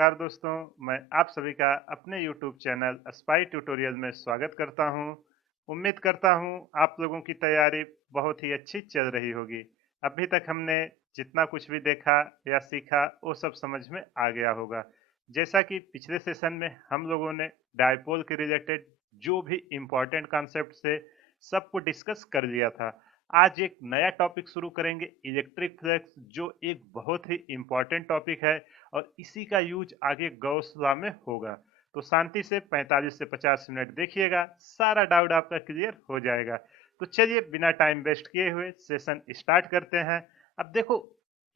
नमस्कार दोस्तों, मैं आप सभी का अपने YouTube चैनल स्पाई ट्यूटोरियल में स्वागत करता हूं। उम्मीद करता हूं आप लोगों की तैयारी बहुत ही अच्छी चल रही होगी। अभी तक हमने जितना कुछ भी देखा या सीखा वो सब समझ में आ गया होगा। जैसा कि पिछले सेशन में हम लोगों ने डायपोल के रिलेटेड जो भी इम्पोर्टेंट कॉन्सेप्ट से सबको डिस्कस कर लिया था। आज एक नया टॉपिक शुरू करेंगे, इलेक्ट्रिक फ्लक्स, जो एक बहुत ही इम्पोर्टेंट टॉपिक है और इसी का यूज आगे गॉस लॉ में होगा। तो शांति से 45 से 50 मिनट देखिएगा, सारा डाउट आपका क्लियर हो जाएगा। तो चलिए बिना टाइम वेस्ट किए हुए सेशन स्टार्ट करते हैं। अब देखो,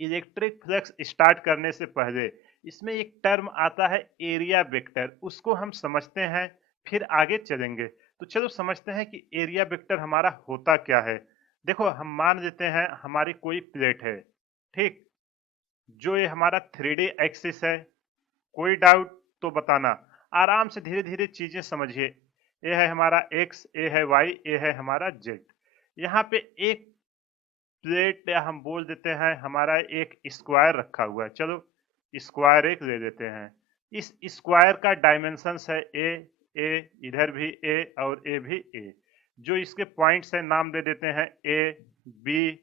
इलेक्ट्रिक फ्लक्स स्टार्ट करने से पहले इसमें एक टर्म आता है एरिया वेक्टर, उसको हम समझते हैं, फिर आगे चलेंगे। तो चलो समझते हैं कि एरिया वेक्टर हमारा होता क्या है। देखो, हम मान लेते हैं हमारी कोई प्लेट है, ठीक, जो ये हमारा 3D एक्सिस है। कोई डाउट तो बताना, आराम से धीरे धीरे चीजें समझिए। ये है हमारा एक्स, ये है वाई, ये है हमारा जेड। यहाँ पे एक प्लेट, या हम बोल देते हैं हमारा एक स्क्वायर रखा हुआ है। चलो स्क्वायर एक ले लेते हैं। इस स्क्वायर का डायमेंशंस है ए, इधर भी ए और ए भी ए। जो इसके पॉइंट्स हैं नाम दे देते हैं ए, बी,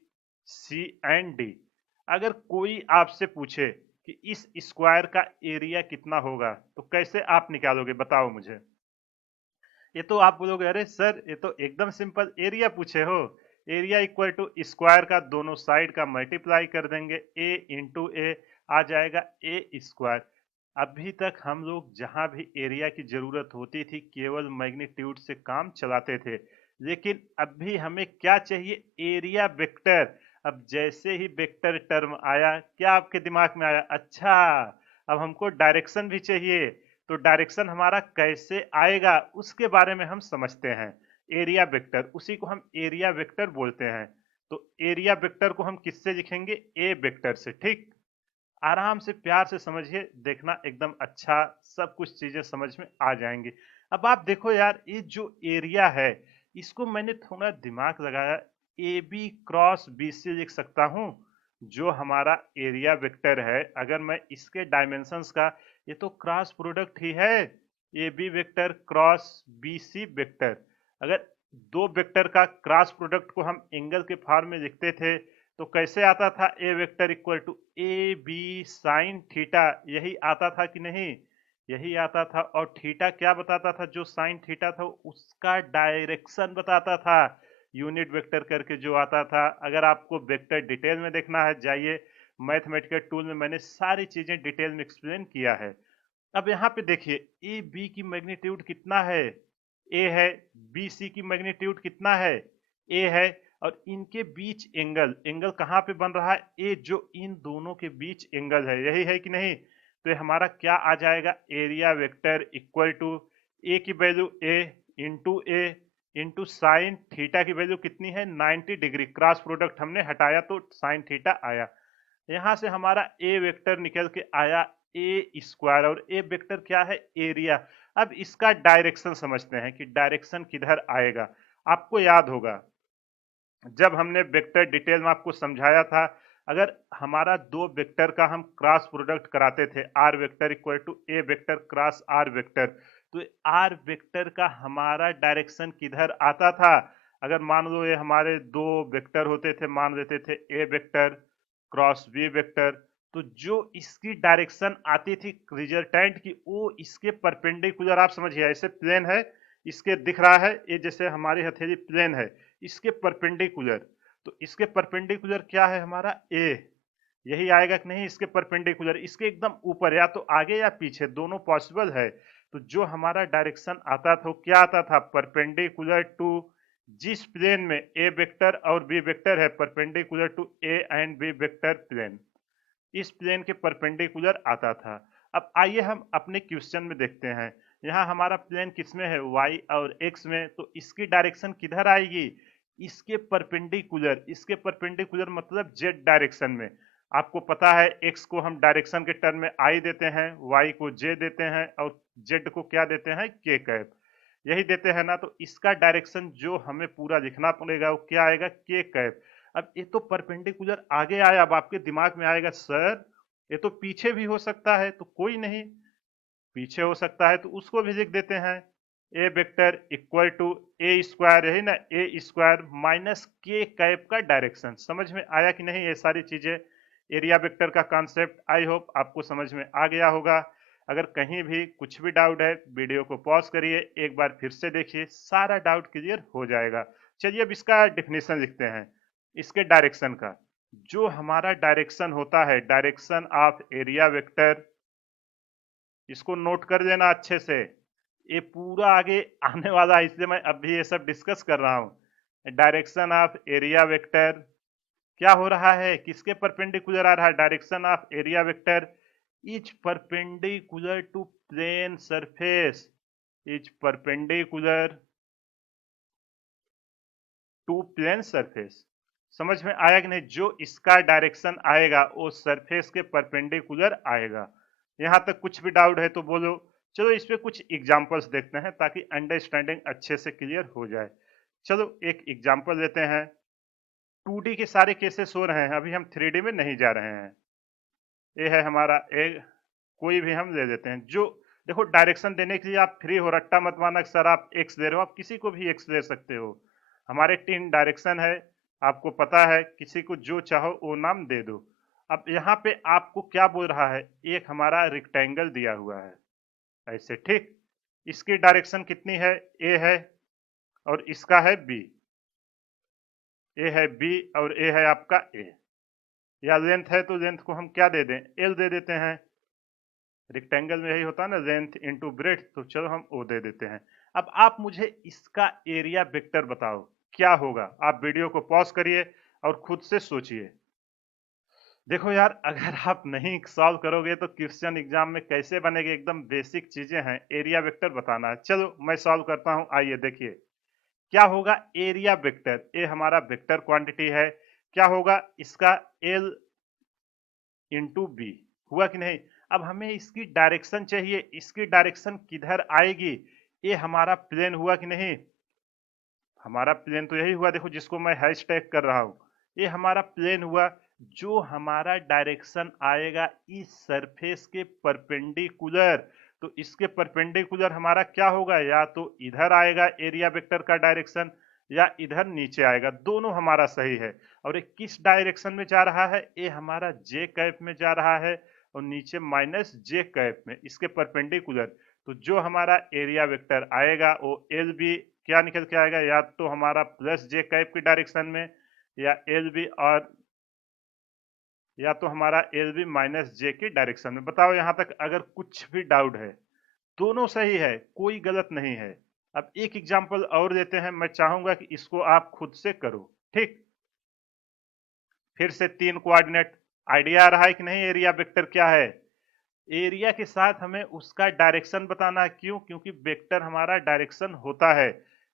सी एंड डी। अगर कोई आपसे पूछे कि इस स्क्वायर का एरिया कितना होगा, तो कैसे आप निकालोगे, बताओ मुझे। ये तो आप बोलोगे अरे सर, ये तो एकदम सिंपल एरिया पूछे हो। एरिया इक्वल टू स्क्वायर का दोनों साइड का मल्टीप्लाई कर देंगे, ए इंटू ए आ जाएगा ए स्क्वायर। अभी तक हम लोग जहां भी एरिया की जरूरत होती थी केवल मैग्नीट्यूड से काम चलाते थे, लेकिन अभी हमें क्या चाहिए, एरिया वेक्टर। अब जैसे ही वेक्टर टर्म आया, क्या आपके दिमाग में आया, अच्छा अब हमको डायरेक्शन भी चाहिए। तो डायरेक्शन हमारा कैसे आएगा उसके बारे में हम समझते हैं। एरिया वेक्टर, उसी को हम एरिया वेक्टर बोलते हैं। तो एरिया वेक्टर को हम किससे लिखेंगे, ए वेक्टर से, ठीक। आराम से प्यार से समझिए, देखना एकदम अच्छा, सब कुछ चीजें समझ में आ जाएंगी। अब आप देखो यार, ये जो एरिया है इसको मैंने थोड़ा दिमाग लगाया, A B cross B C लिख सकता हूँ। जो हमारा एरिया वेक्टर है, अगर मैं इसके डायमेंशंस का, ये तो क्रॉस प्रोडक्ट ही है, A B vector cross B C vector. अगर दो वेक्टर का क्रॉस प्रोडक्ट को हम एंगल के फॉर्म में लिखते थे तो कैसे आता था, A vector equal to A B sine theta. यही आता था कि नहीं, यही आता था। और थीटा क्या बताता था, जो साइन थीटा था उसका डायरेक्शन बताता था, यूनिट वेक्टर करके जो आता था। अगर आपको वेक्टर डिटेल में देखना है, जाइए मैथमेटिकल टूल में, मैंने सारी चीजें डिटेल में एक्सप्लेन किया है। अब यहाँ पे देखिए, ए बी की मैग्नीट्यूड कितना है, ए है। बी सी की मैग्नीट्यूड कितना है, ए है। और इनके बीच एंगल, एंगल कहाँ पे बन रहा है, ए, जो इन दोनों के बीच एंगल है, यही है कि नहीं। तो ये हमारा क्या आ जाएगा, एरिया वेक्टर इक्वल टू ए की वैल्यू ए इंटू साइन थीटा की वैल्यू कितनी है, 90 डिग्री। क्रॉस प्रोडक्ट हमने हटाया तो साइन थीटा आया। यहाँ से हमारा ए वेक्टर निकल के आया ए स्क्वायर, और ए वेक्टर क्या है, एरिया। अब इसका डायरेक्शन समझते हैं कि डायरेक्शन किधर आएगा। आपको याद होगा जब हमने वेक्टर डिटेल में आपको समझाया था, अगर हमारा दो वेक्टर का हम क्रॉस प्रोडक्ट कराते थे, R vector equal to A vector cross R vector, तो आर वेक्टर का हमारा डायरेक्शन किधर आता था। अगर मान लो ये हमारे दो वेक्टर होते थे, मान लेते थे ए वेक्टर क्रॉस बी वेक्टर, तो जो इसकी डायरेक्शन आती थी रिजल्टेंट की, वो इसके परपेंडिकुलर, आप समझिए ऐसे प्लेन है, इसके दिख रहा है ये जैसे हमारी हथेली प्लेन है, इसके परपेंडिकुलर। तो इसके परपेंडिकुलर क्या है हमारा, ए, यही आएगा कि नहीं, इसके परपेंडिकुलर, इसके एकदम ऊपर, या तो आगे या पीछे, दोनों पॉसिबल है। तो जो हमारा डायरेक्शन आता था वो क्या आता था, परपेंडिकुलर टू, जिस प्लेन में ए वेक्टर और बी वेक्टर है, perpendicular to A and B vector plane, इस प्लेन के परपेंडिकुलर आता था। अब आइए हम अपने क्वेश्चन में देखते हैं, यहाँ हमारा प्लेन किसमें है, y और x में, तो इसकी डायरेक्शन किधर आएगी, इसके परपेंडिकुलर। इसके परपेंडिकुलर मतलब z डायरेक्शन में। आपको पता है x को हम डायरेक्शन के टर्म में i देते हैं, y को j देते हैं, और z को क्या देते हैं, k कैप, यही देते हैं ना। तो इसका डायरेक्शन जो हमें पूरा लिखना पड़ेगा वो क्या आएगा, k कैप। अब ये तो परपेंडिकुलर आगे आया, अब आपके दिमाग में आएगा सर ये तो पीछे भी हो सकता है, तो कोई नहीं, पीछे हो सकता है तो उसको भी लिख देते हैं। A vector equal to A square, यही ना, A square minus K cap का डायरेक्शन। समझ में आया कि नहीं ये सारी चीजें? एरिया वेक्टर का कॉन्सेप्ट आई होप आपको समझ में आ गया होगा। अगर कहीं भी कुछ भी डाउट है, वीडियो को पॉज करिए, एक बार फिर से देखिए, सारा डाउट क्लियर हो जाएगा। चलिए अब इसका डिफिनेशन लिखते हैं, इसके डायरेक्शन का। जो हमारा डायरेक्शन होता है, डायरेक्शन ऑफ एरिया वेक्टर, इसको नोट कर लेना अच्छे से, ये पूरा आगे आने वाला है, इसलिए मैं अभी ये सब डिस्कस कर रहा हूं। डायरेक्शन ऑफ एरिया वेक्टर क्या हो रहा है, किसके परपेंडिकुलर आ रहा है? Direction of area vector is perpendicular to plane surface, is perpendicular to plane surface. समझ में आया कि नहीं? जो इसका डायरेक्शन आएगा वो सरफेस के परपेंडिकुलर आएगा। यहां तक कुछ भी डाउट है तो बोलो। चलो इस पे कुछ एग्जांपल्स देखते हैं ताकि अंडरस्टैंडिंग अच्छे से क्लियर हो जाए। चलो एक एग्जांपल लेते हैं। 2D के सारे केसेस हो रहे हैं, अभी हम 3D में नहीं जा रहे हैं। ये है हमारा एक, कोई भी हम ले लेते हैं। जो देखो, डायरेक्शन देने के लिए आप फ्री हो, रट्टा मत मारना कि सर आप एक्स दे रहे हो, आप किसी को भी एक्स दे सकते हो। हमारे 3 डायरेक्शन है, आपको पता है, किसी को जो चाहो वो नाम दे दो। अब यहाँ पे आपको क्या बोल रहा है, एक हमारा रेक्टेंगल दिया हुआ है ऐसे, ठीक। इसकी डायरेक्शन कितनी है? ए है, और इसका है बी। ए है बी और ए है आपका ए। या लेंथ है तो लेंथ को हम क्या दे दें? एल दे देते हैं। रेक्टेंगल में यही होता है ना, लेंथ इनटू ब्रेड्थ, तो चलो हम ओ दे देते हैं। अब आप मुझे इसका एरिया वेक्टर बताओ क्या होगा। आप वीडियो को पॉज करिए और खुद से सोचिए। देखो यार, अगर आप नहीं सॉल्व करोगे तो क्वेश्चन एग्जाम में कैसे बनेंगे? एकदम बेसिक चीजें हैं, एरिया वेक्टर बताना है। चलो मैं सॉल्व करता हूं, आइए देखिए क्या होगा। एरिया वेक्टर, ये हमारा वेक्टर क्वांटिटी है, क्या होगा इसका? L into B. हुआ कि नहीं? अब हमें इसकी डायरेक्शन चाहिए, इसकी डायरेक्शन किधर आएगी? ये हमारा प्लेन हुआ कि नहीं? हमारा प्लेन तो यही हुआ, देखो जिसको मैं हैशटैग कर रहा हूं, ये हमारा प्लेन हुआ। जो हमारा डायरेक्शन आएगा इस सरफेस के परपेंडिकुलर, तो इसके परपेंडिकुलर हमारा क्या होगा? या तो इधर आएगा एरिया वेक्टर का डायरेक्शन, या इधर नीचे आएगा, दोनों हमारा सही है। और ये किस डायरेक्शन में जा रहा है? ये हमारा जे कैप में जा रहा है, और नीचे माइनस जे कैप में, इसके परपेंडिकुलर। तो जो हमारा एरिया वेक्टर आएगा वो एल बी क्या निकल के आएगा? या तो हमारा प्लस जे कैप की डायरेक्शन में, या एल बी, और या तो हमारा एल बी माइनस जे की डायरेक्शन में। बताओ यहां तक अगर कुछ भी डाउट है? दोनों सही है, कोई गलत नहीं है। अब एक एग्जांपल और देते हैं, मैं चाहूंगा कि इसको आप खुद से करो, ठीक। फिर से 3 कोऑर्डिनेट। आइडिया आ रहा है कि नहीं एरिया वेक्टर क्या है? एरिया के साथ हमें उसका डायरेक्शन बताना है। क्यों? क्योंकि वेक्टर हमारा डायरेक्शन होता है।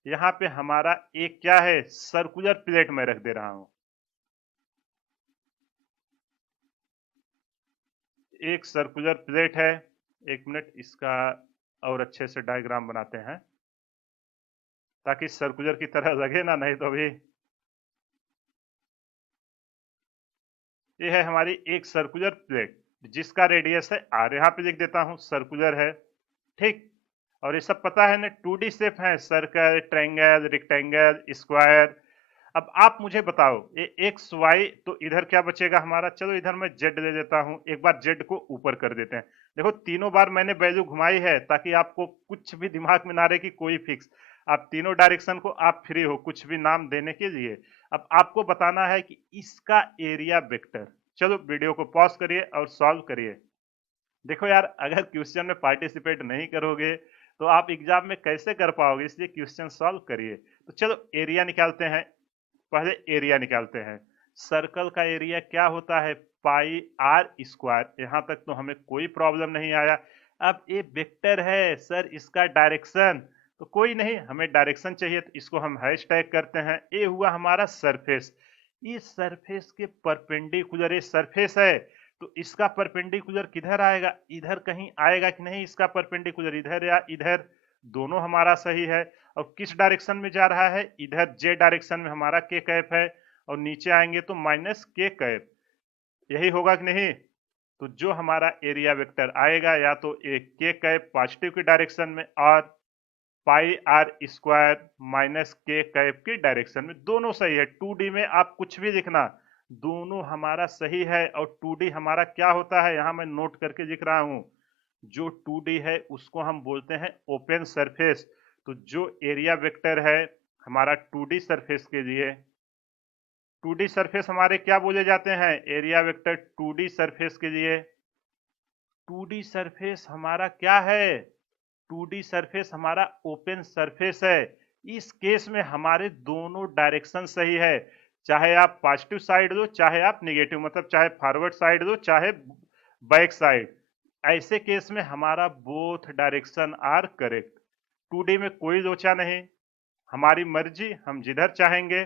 यहाँ पे हमारा एक क्या है? सर्कुलर प्लेट में रख दे रहा हूं, एक सर्कुलर प्लेट है। एक मिनट, इसका और अच्छे से डायग्राम बनाते हैं ताकि सर्कुलर की तरह लगे ना, नहीं तो अभी। ये है हमारी एक सर्कुलर प्लेट जिसका रेडियस है आर, यहाँ पे लिख देता हूँ सर्कुलर है, ठीक। और ये सब पता है ना, 2D शेप है, सर्कल, ट्रायंगल, रेक्टेंगल, स्क्वायर। अब आप मुझे बताओ, ये एक्स वाई, तो इधर क्या बचेगा हमारा? चलो इधर मैं जेड ले लेता हूं, एक बार जेड को ऊपर कर देते हैं। देखो तीनों बार मैंने वैल्यू घुमाई है ताकि आपको कुछ भी दिमाग में ना रहे कि कोई फिक्स। आप तीनों डायरेक्शन को आप फ्री हो कुछ भी नाम देने के लिए। अब आपको बताना है कि इसका एरिया वेक्टर। चलो वीडियो को पॉज करिए और सॉल्व करिए। देखो यार, अगर क्वेश्चन में पार्टिसिपेट नहीं करोगे तो आप एग्जाम में कैसे कर पाओगे, इसलिए क्वेश्चन सॉल्व करिए। तो चलो एरिया निकालते हैं, पहले एरिया निकालते हैं। सर्कल का एरिया क्या होता है? पाई आर स्क्वायर। यहां तक तो हमें कोई प्रॉब्लम नहीं आया। अब ये वेक्टर है सर, इसका डायरेक्शन, तो कोई नहीं, हमें डायरेक्शन चाहिए तो इसको हम हैशटैग करते हैं। ये हुआ हमारा सरफेस। इस सरफेस के परपेंडिकुलर ये सरफेस है, तो इसका परपेंडिकुलर किधर आएगा? इधर कहीं आएगा कि नहीं? इसका परपेंडिकुलर इधर या इधर, दोनों हमारा सही है। और किस डायरेक्शन में जा रहा है? इधर जे डायरेक्शन में हमारा के कैप है, और नीचे आएंगे तो माइनस के कैप। यही होगा कि नहीं? तो जो हमारा एरिया वेक्टर आएगा या तो एक के कैप पॉजिटिव की डायरेक्शन में और पाई R square minus K cap की डायरेक्शन में, दोनों सही है। 2D में आप कुछ भी लिखना, दोनों हमारा सही है। और 2D हमारा क्या होता है, यहां मैं नोट करके लिख रहा हूं, जो 2D है उसको हम बोलते हैं ओपन सरफेस। तो जो एरिया वेक्टर है हमारा 2D सरफेस के लिए, 2D सरफेस हमारे क्या बोले जाते हैं, एरिया वेक्टर 2D सरफेस के लिए। 2D सरफेस हमारा क्या है, 2D सरफेस हमारा ओपन सरफेस है। इस केस में हमारे दोनों डायरेक्शन सही है, चाहे आप पॉजिटिव साइड लो चाहे आप निगेटिव, मतलब चाहे फॉरवर्ड साइड लो चाहे बैक साइड। ऐसे केस में हमारा both direction are correct. 2D में कोई लोचा नहीं, हमारी मर्जी हम जिधर चाहेंगे,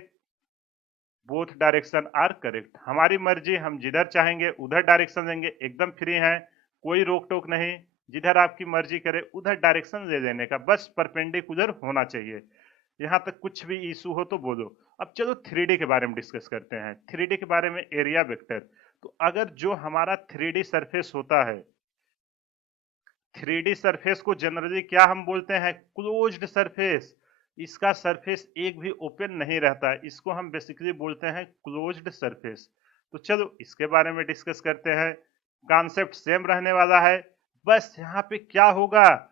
बोथ डायरेक्शन आर करेक्ट, हमारी मर्जी हम जिधर चाहेंगे उधर डायरेक्शन लेंगे, एकदम फ्री हैं, कोई रोक टोक नहीं, जिधर आपकी मर्जी करे उधर डायरेक्शन ले लेने का, बस परपेंडिकुलर होना चाहिए। यहां तक कुछ भी इशू हो तो बोलो। अब चलो 3D के बारे में डिस्कस करते हैं, 3D के बारे में एरिया वेक्टर। तो अगर जो हमारा 3D सरफेस होता है, 3D सरफेस को जनरली क्या हम बोलते हैं, क्लोज्ड सरफेस। इसका सरफेस एक भी ओपन नहीं रहता, इसको हम बेसिकली बोलते हैं क्लोज्ड सरफेस। तो चलो इसके बारे में डिस्कस करते हैं। कॉन्सेप्ट सेम रहने वाला है, बस यहाँ पे क्या होगा,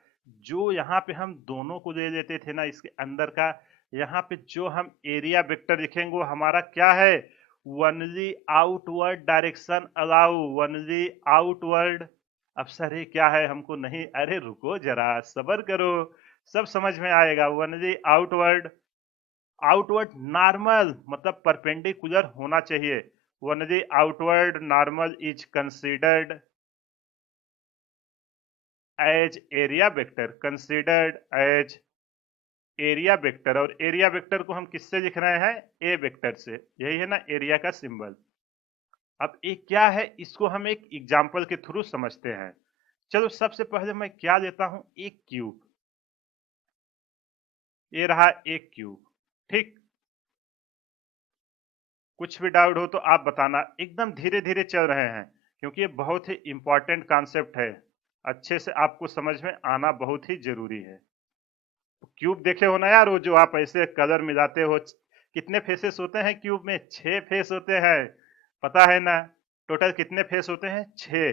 जो यहाँ पे हम दोनों को ले लेते थे ना इसके अंदर का, यहाँ पे जो हम एरिया वेक्टर लिखेंगे वो हमारा क्या है, only outward direction allow, only outward. अब सर ये क्या है हमको नहीं, अरे रुको जरा सबर करो, सब समझ में आएगा। ओनली आउटवर्ड, आउटवर्ड नॉर्मल मतलब परपेंडिकुलर होना चाहिए। Only outward normal is considered as area vector, considered as area vector. और एरिया वेक्टर को हम किससे लिख रहे हैं, ए वेक्टर से, यही है ना एरिया का सिंबल। अब ये क्या है, इसको हम एक एग्जाम्पल के थ्रू समझते हैं। चलो सबसे पहले मैं क्या लेता हूं, एक क्यूब, ये रहा एक क्यूब, ठीक। कुछ भी डाउट हो तो आप बताना, एकदम धीरे धीरे चल रहे हैं क्योंकि ये बहुत ही इंपॉर्टेंट कॉन्सेप्ट है, अच्छे से आपको समझ में आना बहुत ही जरूरी है। क्यूब देखे हो ना यार, वो जो आप ऐसे कलर मिलाते हो, कितने फेसेस होते हैं क्यूब में, 6 फेस होते हैं, पता है ना, टोटल कितने फेस होते हैं, 6।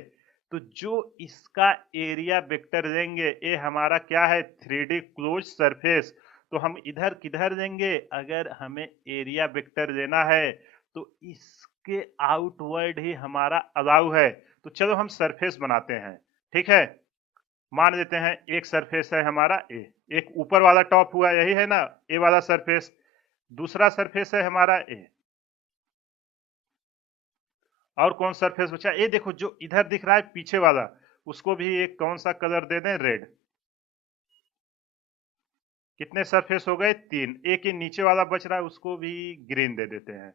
तो जो इसका एरिया वेक्टर लेंगे, ये हमारा क्या है, 3D क्लोज सरफेस। तो हम इधर किधर लेंगे, अगर हमें एरिया वेक्टर लेना है तो इसके आउटवर्ड ही हमारा अलाउ है। तो चलो हम सरफेस बनाते हैं, ठीक है। मान लेते हैं एक सरफेस है हमारा ए, एक ऊपर वाला टॉप हुआ, यही है ना ए वाला सरफेस। दूसरा सरफेस है हमारा ए, और कौन सरफेस बचा, ये देखो जो इधर दिख रहा है पीछे वाला, उसको भी एक कौन सा कलर दे दें, रेड। कितने सरफेस हो गए, 3। एक ही नीचे वाला बच रहा है, उसको भी ग्रीन दे देते हैं।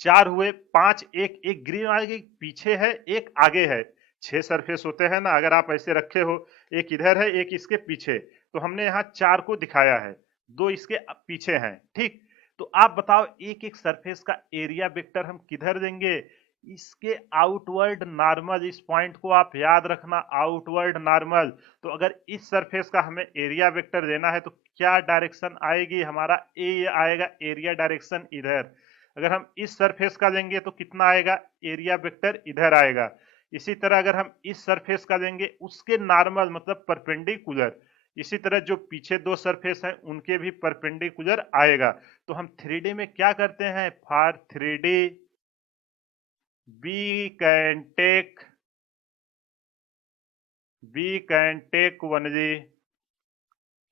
4 हुए, 5, एक एक ग्रीन आगे पीछे है, एक आगे है। 6 सरफेस होते हैं ना, अगर आप ऐसे रखे हो, एक इधर है एक इसके पीछे, तो हमने यहाँ 4 को दिखाया है, 2 इसके पीछे हैं, ठीक। तो आप बताओ एक एक सरफेस का एरिया वेक्टर हम किधर देंगे, इसके आउटवर्ड नॉर्मल। इस पॉइंट को आप याद रखना, आउटवर्ड नॉर्मल। तो अगर इस सरफेस का हमें एरिया वेक्टर देना है तो क्या डायरेक्शन आएगी, हमारा ए आएगा, एरिया डायरेक्शन इधर। अगर हम इस सरफेस का लेंगे तो कितना आएगा, एरिया वेक्टर इधर आएगा। इसी तरह अगर हम इस सरफेस का लेंगे, उसके नॉर्मल मतलब परपेंडिकुलर, इसी तरह जो पीछे 2 सरफेस हैं उनके भी परपेंडिकुलर आएगा। तो हम 3D में क्या करते हैं, for 3D we can take only,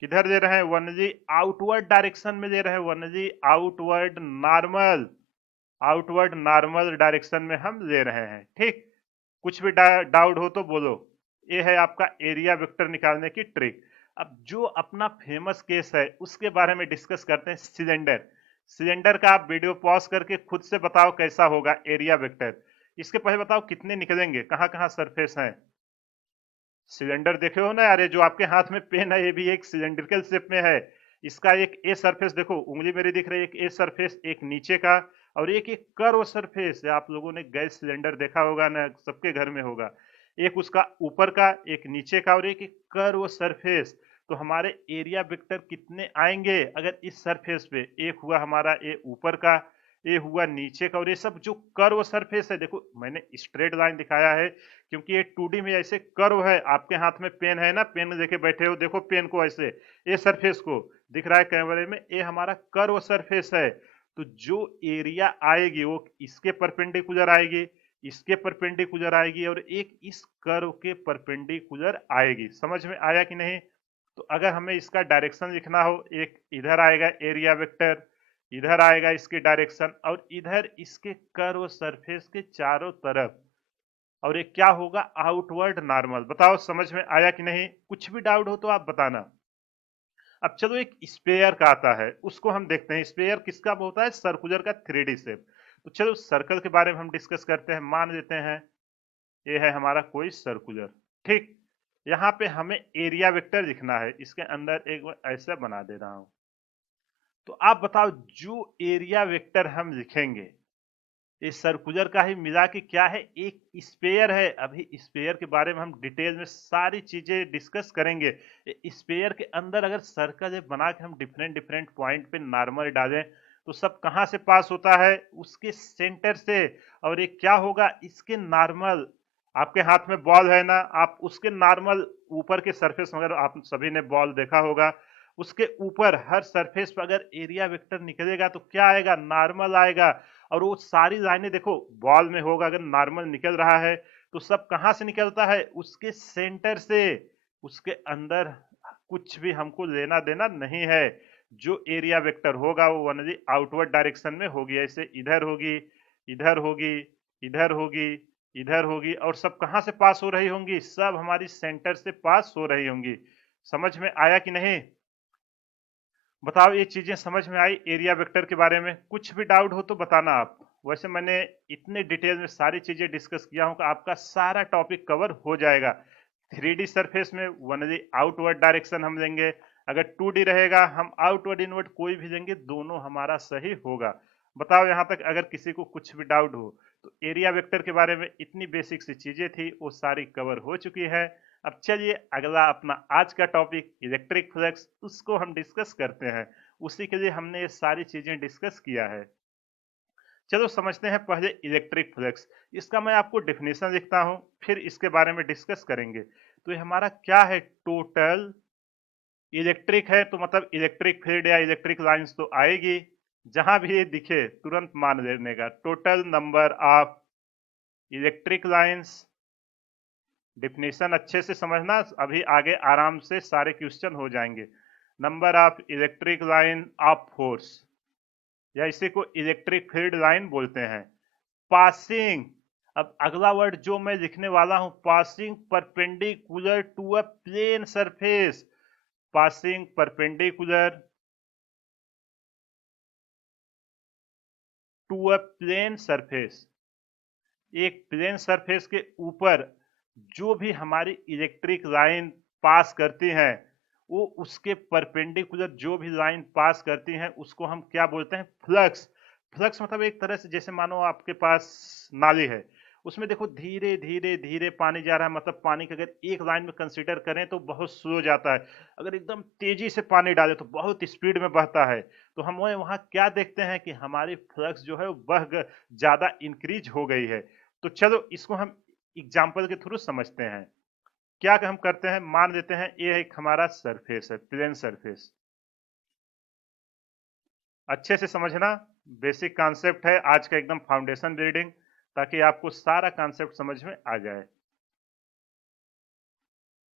किधर दे रहे हैं, ओनली आउटवर्ड डायरेक्शन में दे रहे हैं, only outward normal, outward normal direction में हम ले रहे हैं, ठीक। कुछ भी डाउट हो तो बोलो। ये है आपका एरिया वेक्टर निकालने की ट्रिक। अब जो अपना फेमस केस है उसके बारे में डिस्कस करते हैं, सिलेंडर। सिलेंडर का आप वीडियो पॉज करके खुद से बताओ कैसा होगा एरिया वेक्टर। इसके पहले बताओ कितने निकलेंगे, कहां कहां सरफेस हैं। सिलेंडर देखे हो ना यार, ये जो आपके हाथ में पेन है ये भी एक सिलेंड्रिकल शेप में है। इसका एक ए सरफेस देखो, उंगली मेरी दिख रही है, एक ए सरफेस, एक नीचे का और एक एक कर्व सरफेस है। आप लोगों ने गैस सिलेंडर देखा होगा ना, सबके घर में होगा। एक उसका ऊपर का, एक नीचे का और एक एक कर्व सरफेस। तो हमारे एरिया वेक्टर कितने आएंगे अगर इस सरफेस पे? एक हुआ हमारा ये ऊपर का, ये हुआ नीचे का, और ये सब जो कर्व सरफेस है, देखो मैंने स्ट्रेट लाइन दिखाया है क्योंकि ये 2D में ऐसे कर्व है। आपके हाथ में पेन है ना, पेन लेके बैठे हो, देखो पेन को ऐसे, ये सरफेस को दिख रहा है कैमरे में, ये हमारा कर्व सरफेस है। तो जो एरिया आएगी वो इसके परपेंडिकुलर आएगी, इसके परपेंडिकुलर आएगी, और एक इस कर्व के परपेंडिकुलर आएगी। समझ में आया कि नहीं? तो अगर हमें इसका डायरेक्शन लिखना हो, एक इधर आएगा एरिया वेक्टर, इधर आएगा इसकी डायरेक्शन, और इधर इसके कर्व सरफेस के चारों तरफ, और ये क्या होगा? Outward normal. बताओ समझ में आया कि नहीं? कुछ भी डाउट हो तो आप बताना। अब चलो एक स्पेयर का आता है, उसको हम देखते हैं। स्पेयर किसका होता है? सर्कुलर का 3D शेप। तो चलो सर्कल के बारे में हम डिस्कस करते हैं। मान लेते हैं ये है हमारा कोई सर्कुलर, ठीक। यहाँ पे हमें एरिया वेक्टर लिखना है, इसके अंदर एक बार ऐसा बना दे रहा हूं। तो आप बताओ जो एरिया वेक्टर हम लिखेंगे, ये सर्कुलर का ही मिला के क्या है? एक स्पेयर है। अभी स्पेयर के बारे में हम डिटेल में सारी चीजें डिस्कस करेंगे। स्पेयर के अंदर अगर सर्कल बना के हम डिफरेंट डिफरेंट पॉइंट पे नॉर्मल डालें तो सब कहाँ से पास होता है? उसके सेंटर से। और ये क्या होगा? इसके नॉर्मल, आपके हाथ में बॉल है ना, आप उसके नॉर्मल ऊपर के सरफेस, अगर आप सभी ने बॉल देखा होगा, उसके ऊपर हर सरफेस पर अगर एरिया वेक्टर निकलेगा तो क्या आएगा? नॉर्मल आएगा। और वो सारी लाइनें देखो बॉल में होगा, अगर नॉर्मल निकल रहा है तो सब कहां से निकलता है? उसके सेंटर से। उसके अंदर कुछ भी हमको लेना देना नहीं है। जो एरिया वेक्टर होगा वो ओनली आउटवर्ड डायरेक्शन में होगी। ऐसे इधर होगी, इधर होगी, इधर होगी, इधर होगी, और सब कहां से पास हो रही होंगी? सब हमारी सेंटर से पास हो रही होंगी। समझ में आया कि नहीं? बताओ ये चीजें समझ में आई एरिया वेक्टर के बारे में? कुछ भी डाउट हो तो बताना आप। वैसे मैंने इतने डिटेल में सारी चीजें डिस्कस किया हूं कि आपका सारा टॉपिक कवर हो जाएगा। 3D सरफेस में ओनली आउटवर्ड डायरेक्शन हम लेंगे, अगर 2D रहेगा हम आउटवर्ड इनवर्ड कोई भी लेंगे, दोनों हमारा सही होगा। बताओ यहाँ तक अगर किसी को कुछ भी डाउट हो तो। एरिया वेक्टर के बारे में इतनी बेसिक सी चीजें थी, वो सारी कवर हो चुकी है। अब चलिए अगला अपना आज का टॉपिक इलेक्ट्रिक फ्लक्स, उसको हम डिस्कस करते हैं। उसी के लिए हमने ये सारी चीजें डिस्कस किया है। चलो समझते हैं पहले इलेक्ट्रिक फ्लक्स। इसका मैं आपको डेफिनेशन लिखता हूं, फिर इसके बारे में डिस्कस करेंगे। तो ये हमारा क्या है? टोटल इलेक्ट्रिक है तो मतलब इलेक्ट्रिक फील्ड या इलेक्ट्रिक लाइंस तो आएगी। जहां भी ये दिखे तुरंत मान लेने का। Total number of electric lines, definition अच्छे से समझना, अभी आगे आराम से सारे क्वेश्चन हो जाएंगे। Number of electric line of force, या इसी को इलेक्ट्रिक फील्ड लाइन बोलते हैं। पासिंग, अब अगला वर्ड जो मैं लिखने वाला हूं, passing perpendicular to a plane surface. Passing perpendicular to a plane surface. एक प्लेन सरफेस के ऊपर जो भी हमारी इलेक्ट्रिक लाइन पास करती हैं, वो उसके परपेंडिकुलर जो भी लाइन पास करती हैं उसको हम क्या बोलते हैं? फ्लक्स। फ्लक्स मतलब एक तरह से जैसे मानो आपके पास नाली है, उसमें देखो धीरे धीरे धीरे पानी जा रहा है, मतलब पानी का अगर एक लाइन में कंसीडर करें तो बहुत स्लो जाता है। अगर एकदम तेजी से पानी डाले तो बहुत स्पीड में बहता है। तो हम वहाँ क्या देखते हैं कि हमारी फ्लक्स जो है वो ज्यादा इंक्रीज हो गई है। तो चलो इसको हम एग्जाम्पल के थ्रू समझते हैं। क्या हम करते हैं, मान लेते हैं ये एक हमारा सरफेस है, प्लेन सरफेस। अच्छे से समझना, बेसिक कॉन्सेप्ट है आज का, एकदम फाउंडेशन बिल्डिंग, ताकि आपको सारा कॉन्सेप्ट समझ में आ जाए।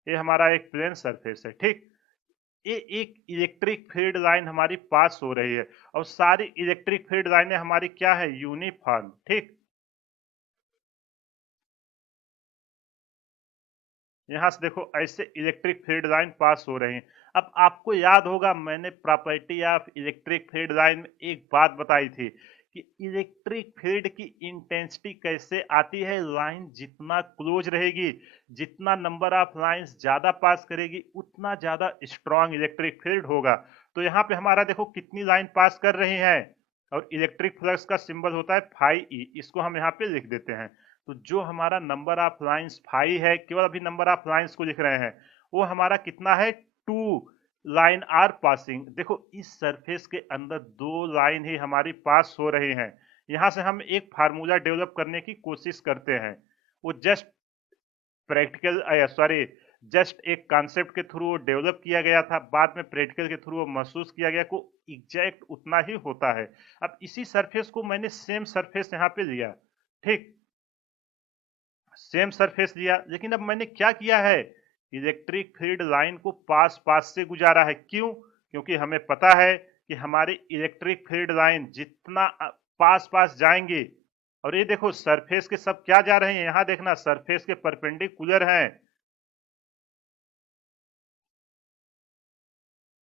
ये हमारा एक प्लेन सरफेस है, ठीक। ये एक इलेक्ट्रिक फील्ड लाइन हमारी पास हो रही है, और सारी इलेक्ट्रिक फील्ड लाइनें हमारी क्या है? यूनिफॉर्म, ठीक। यहाँ से देखो ऐसे इलेक्ट्रिक फील्ड लाइन पास हो रही हैं। अब आपको याद होगा मैंने property of electric field line में एक बात बताई थी कि इलेक्ट्रिक फील्ड की इंटेंसिटी कैसे आती है? लाइन जितना क्लोज रहेगी, जितना नंबर ऑफ लाइंस ज्यादा पास करेगी, उतना ज्यादा स्ट्रॉन्ग इलेक्ट्रिक फील्ड होगा। तो यहाँ पे हमारा देखो कितनी लाइन पास कर रही है? और इलेक्ट्रिक फ्लक्स का सिंबल होता है फाई ई, इसको हम यहाँ पे लिख देते हैं। तो जो हमारा नंबर ऑफ लाइंस फाई है, केवल अभी नंबर ऑफ लाइंस को लिख रहे हैं, वो हमारा कितना है, 2 लाइन आर पासिंग। देखो इस सरफेस के अंदर 2 लाइन ही हमारी पास हो रही हैं। यहाँ से हम एक फार्मूला डेवलप करने की कोशिश करते हैं, वो जस्ट प्रैक्टिकल सॉरी जस्ट एक कॉन्सेप्ट के थ्रू वो डेवलप किया गया था, बाद में प्रैक्टिकल के थ्रू वो महसूस किया गया को एग्जैक्ट उतना ही होता है। अब इसी सरफेस को मैंने सेम सरफेस यहाँ पे लिया, ठीक, सेम सरफेस लिया, लेकिन अब मैंने क्या किया है, इलेक्ट्रिक फील्ड लाइन को पास पास से गुजारा है। क्यों? क्योंकि हमें पता है कि हमारी इलेक्ट्रिक फील्ड लाइन जितना पास पास जाएंगे, और ये देखो सरफेस के सब क्या जा रहे हैं, यहां देखना सरफेस के परपेंडिकुलर हैं,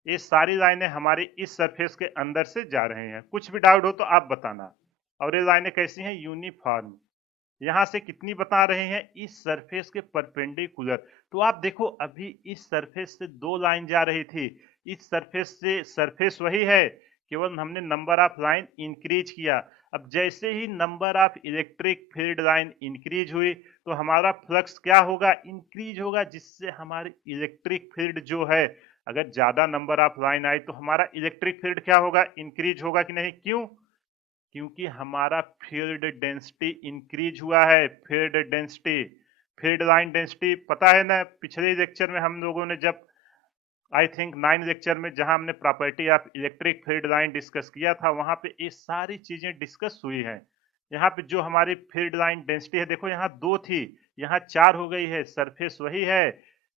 ये सारी लाइनें हमारी इस सरफेस के अंदर से जा रही हैं। कुछ भी डाउट हो तो आप बताना। और ये लाइनें कैसी हैं, यूनिफॉर्म, यहां से कितनी बता रहे हैं, इस सरफेस के परपेंडिकुलर। तो आप देखो अभी इस सरफेस से 2 लाइन जा रही थी, इस सरफेस से, सरफेस वही है, केवल हमने नंबर ऑफ लाइन इंक्रीज किया। अब जैसे ही number of electric field line increase हुई तो हमारा फ्लक्स क्या होगा, इंक्रीज होगा, जिससे हमारी इलेक्ट्रिक फील्ड जो है, अगर ज्यादा नंबर ऑफ लाइन आई तो हमारा इलेक्ट्रिक फील्ड क्या होगा, इंक्रीज होगा कि नहीं? क्यों? क्योंकि हमारा फील्ड डेंसिटी इंक्रीज हुआ है। Field density, field line density पता है ना, पिछले लेक्चर में हम लोगों ने जब आई थिंक 9 लेक्चर में जहां हमने property of electric field line discuss किया था, वहां पे ये सारी चीजें डिस्कस हुई हैं। यहाँ पे जो हमारी फील्ड लाइन डेंसिटी है, देखो यहाँ 2 थी, यहाँ 4 हो गई है, सरफेस वही है,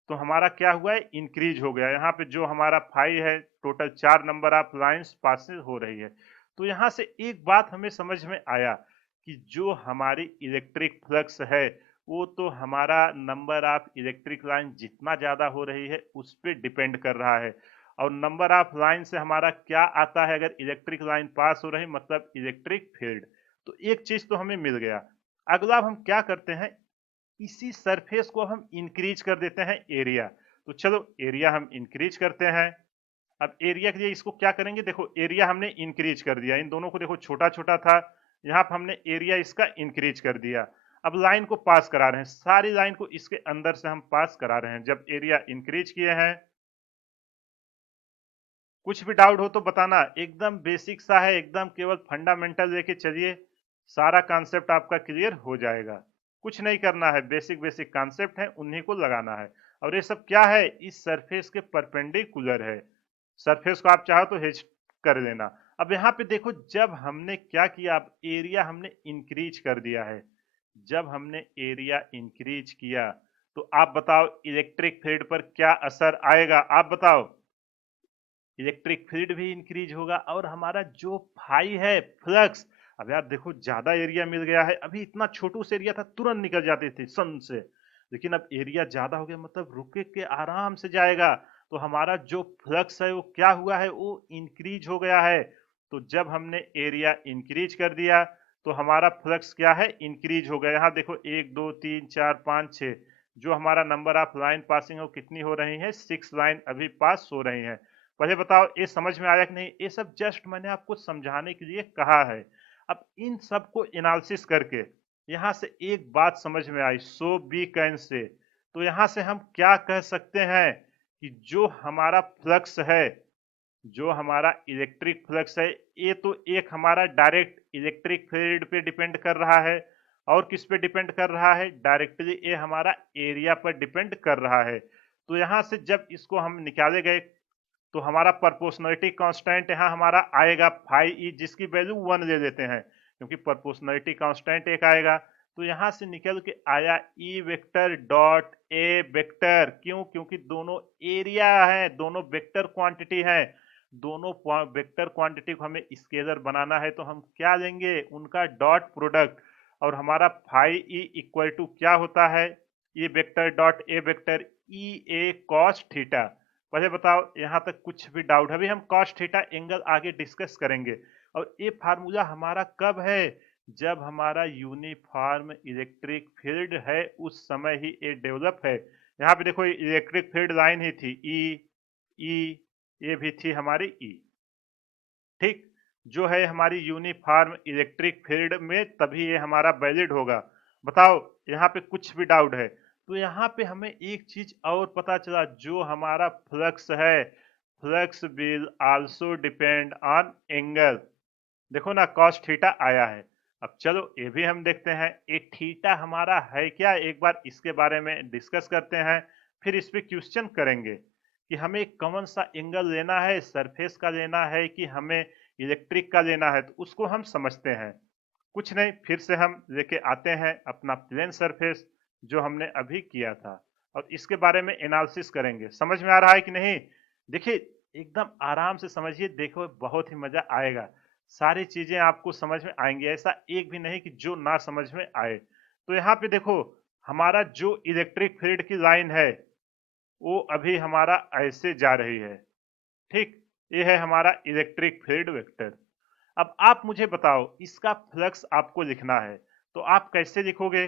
तो हमारा क्या हुआ है, इंक्रीज हो गया। यहाँ पे जो हमारा फाई है, total 4 number of lines passes हो रही है। तो यहाँ से एक बात हमें समझ में आया कि जो हमारी इलेक्ट्रिक फ्लक्स है, वो तो हमारा नंबर ऑफ इलेक्ट्रिक लाइन जितना ज्यादा हो रही है उस पर डिपेंड कर रहा है। और नंबर ऑफ लाइन से हमारा क्या आता है, अगर इलेक्ट्रिक लाइन पास हो रही मतलब इलेक्ट्रिक फील्ड। तो एक चीज तो हमें मिल गया। अगला अब हम क्या करते हैं, इसी सरफेस को हम इंक्रीज कर देते हैं एरिया। तो चलो एरिया हम इंक्रीज करते हैं। अब एरिया के लिए इसको क्या करेंगे, देखो एरिया हमने इंक्रीज कर दिया, इन दोनों को देखो छोटा छोटा था, यहाँ पर हमने एरिया इसका इंक्रीज कर दिया। अब लाइन को पास करा रहे हैं, सारी लाइन को इसके अंदर से हम पास करा रहे हैं जब एरिया इंक्रीज किए हैं। कुछ भी डाउट हो तो बताना, एकदम बेसिक सा है, एकदम केवल फंडामेंटल लेके चलिए, सारा कॉन्सेप्ट आपका क्लियर हो जाएगा। कुछ नहीं करना है, बेसिक बेसिक कॉन्सेप्ट है उन्हीं को लगाना है। और ये सब क्या है, इस सरफेस के परपेंडिकुलर है। सरफेस को आप चाहो तो हेच कर लेना। अब यहाँ पे देखो जब हमने क्या किया, अब एरिया हमने इंक्रीज कर दिया है। जब हमने एरिया इंक्रीज किया तो आप बताओ इलेक्ट्रिक फील्ड पर क्या असर आएगा, आप बताओ। इलेक्ट्रिक फील्ड भी इंक्रीज होगा और हमारा जो फाई है, फ्लक्स, अब यार देखो ज्यादा एरिया मिल गया है, अभी इतना छोटू से एरिया था तुरंत निकल जाते थे सन से, लेकिन अब एरिया ज्यादा हो गया मतलब रुके के आराम से जाएगा। तो हमारा जो फ्लक्स है वो क्या हुआ है, वो इंक्रीज हो गया है। तो जब हमने एरिया इंक्रीज कर दिया तो हमारा फ्लक्स क्या है, इंक्रीज हो गया। यहाँ देखो 1 2 3 4 5 6, जो हमारा नंबर ऑफ लाइन पासिंग है वो कितनी हो रही है, 6 लाइन अभी पास हो रही है। पहले बताओ ये समझ में आया कि नहीं, ये सब जस्ट मैंने आपको समझाने के लिए कहा है। अब इन सब को एनालिसिस करके यहाँ से एक बात समझ में आई, सो बी कैन से, तो यहाँ से हम क्या कह सकते हैं कि जो हमारा फ्लक्स है, जो हमारा इलेक्ट्रिक फ्लक्स है, ये तो एक हमारा डायरेक्ट इलेक्ट्रिक फील्ड पे डिपेंड कर रहा है, और किस पे डिपेंड कर रहा है, डायरेक्टली ये हमारा एरिया पर डिपेंड कर रहा है। तो यहाँ से जब इसको हम निकाले गए तो हमारा प्रोपोर्शनलिटी कांस्टेंट यहाँ हमारा आएगा फाई ई, जिसकी वैल्यू 1 ले लेते हैं क्योंकि प्रोपोर्शनलिटी कांस्टेंट एक आएगा। तो यहाँ से निकल के आया ई वेक्टर डॉट ए वेक्टर, क्यों? क्योंकि दोनों एरिया है, दोनों वेक्टर क्वांटिटी है, दोनों वेक्टर क्वांटिटी को हमें स्केलर बनाना है तो हम क्या लेंगे, उनका डॉट प्रोडक्ट। और हमारा फाई ई इक्वल टू क्या होता है, ई vector dot A vector E A cos theta. पहले बताओ यहाँ तक कुछ भी डाउट है, अभी हम कॉस थीटा एंगल आगे डिस्कस करेंगे। और ये फार्मूला हमारा कब है, जब हमारा यूनिफॉर्म इलेक्ट्रिक फील्ड है उस समय ही ये डेवलप है। यहाँ पे देखो इलेक्ट्रिक फील्ड लाइन ही थी ई ई, ये भी थी हमारी ई, ठीक। जो है हमारी यूनिफॉर्म इलेक्ट्रिक फील्ड में, तभी ये हमारा वैलिड होगा। बताओ, यहाँ पे कुछ भी डाउट है? तो यहाँ पे हमें एक चीज और पता चला, जो हमारा फ्लक्स है, flux will also depend on angle. देखो ना, cos थीटा आया है। अब चलो ये भी हम देखते हैं, ये थीटा हमारा है क्या, एक बार इसके बारे में डिस्कस करते हैं। फिर इस पे क्वेश्चन करेंगे कि हमें कौन सा एंगल लेना है, सरफेस का लेना है कि हमें इलेक्ट्रिक का लेना है, तो उसको हम समझते हैं। कुछ नहीं, फिर से हम लेके आते हैं अपना प्लेन सरफेस जो हमने अभी किया था, और इसके बारे में एनालिसिस करेंगे। समझ में आ रहा है कि नहीं? देखिए, एकदम आराम से समझिए, देखो बहुत ही मजा आएगा। सारी चीजें आपको समझ में आएंगी, ऐसा एक भी नहीं कि जो ना समझ में आए। तो यहाँ पे देखो, हमारा जो इलेक्ट्रिक फील्ड की लाइन है, वो अभी हमारा ऐसे जा रही है। ठीक, ये है हमारा इलेक्ट्रिक फील्ड वेक्टर। अब आप मुझे बताओ, इसका फ्लक्स आपको लिखना है, तो आप कैसे लिखोगे?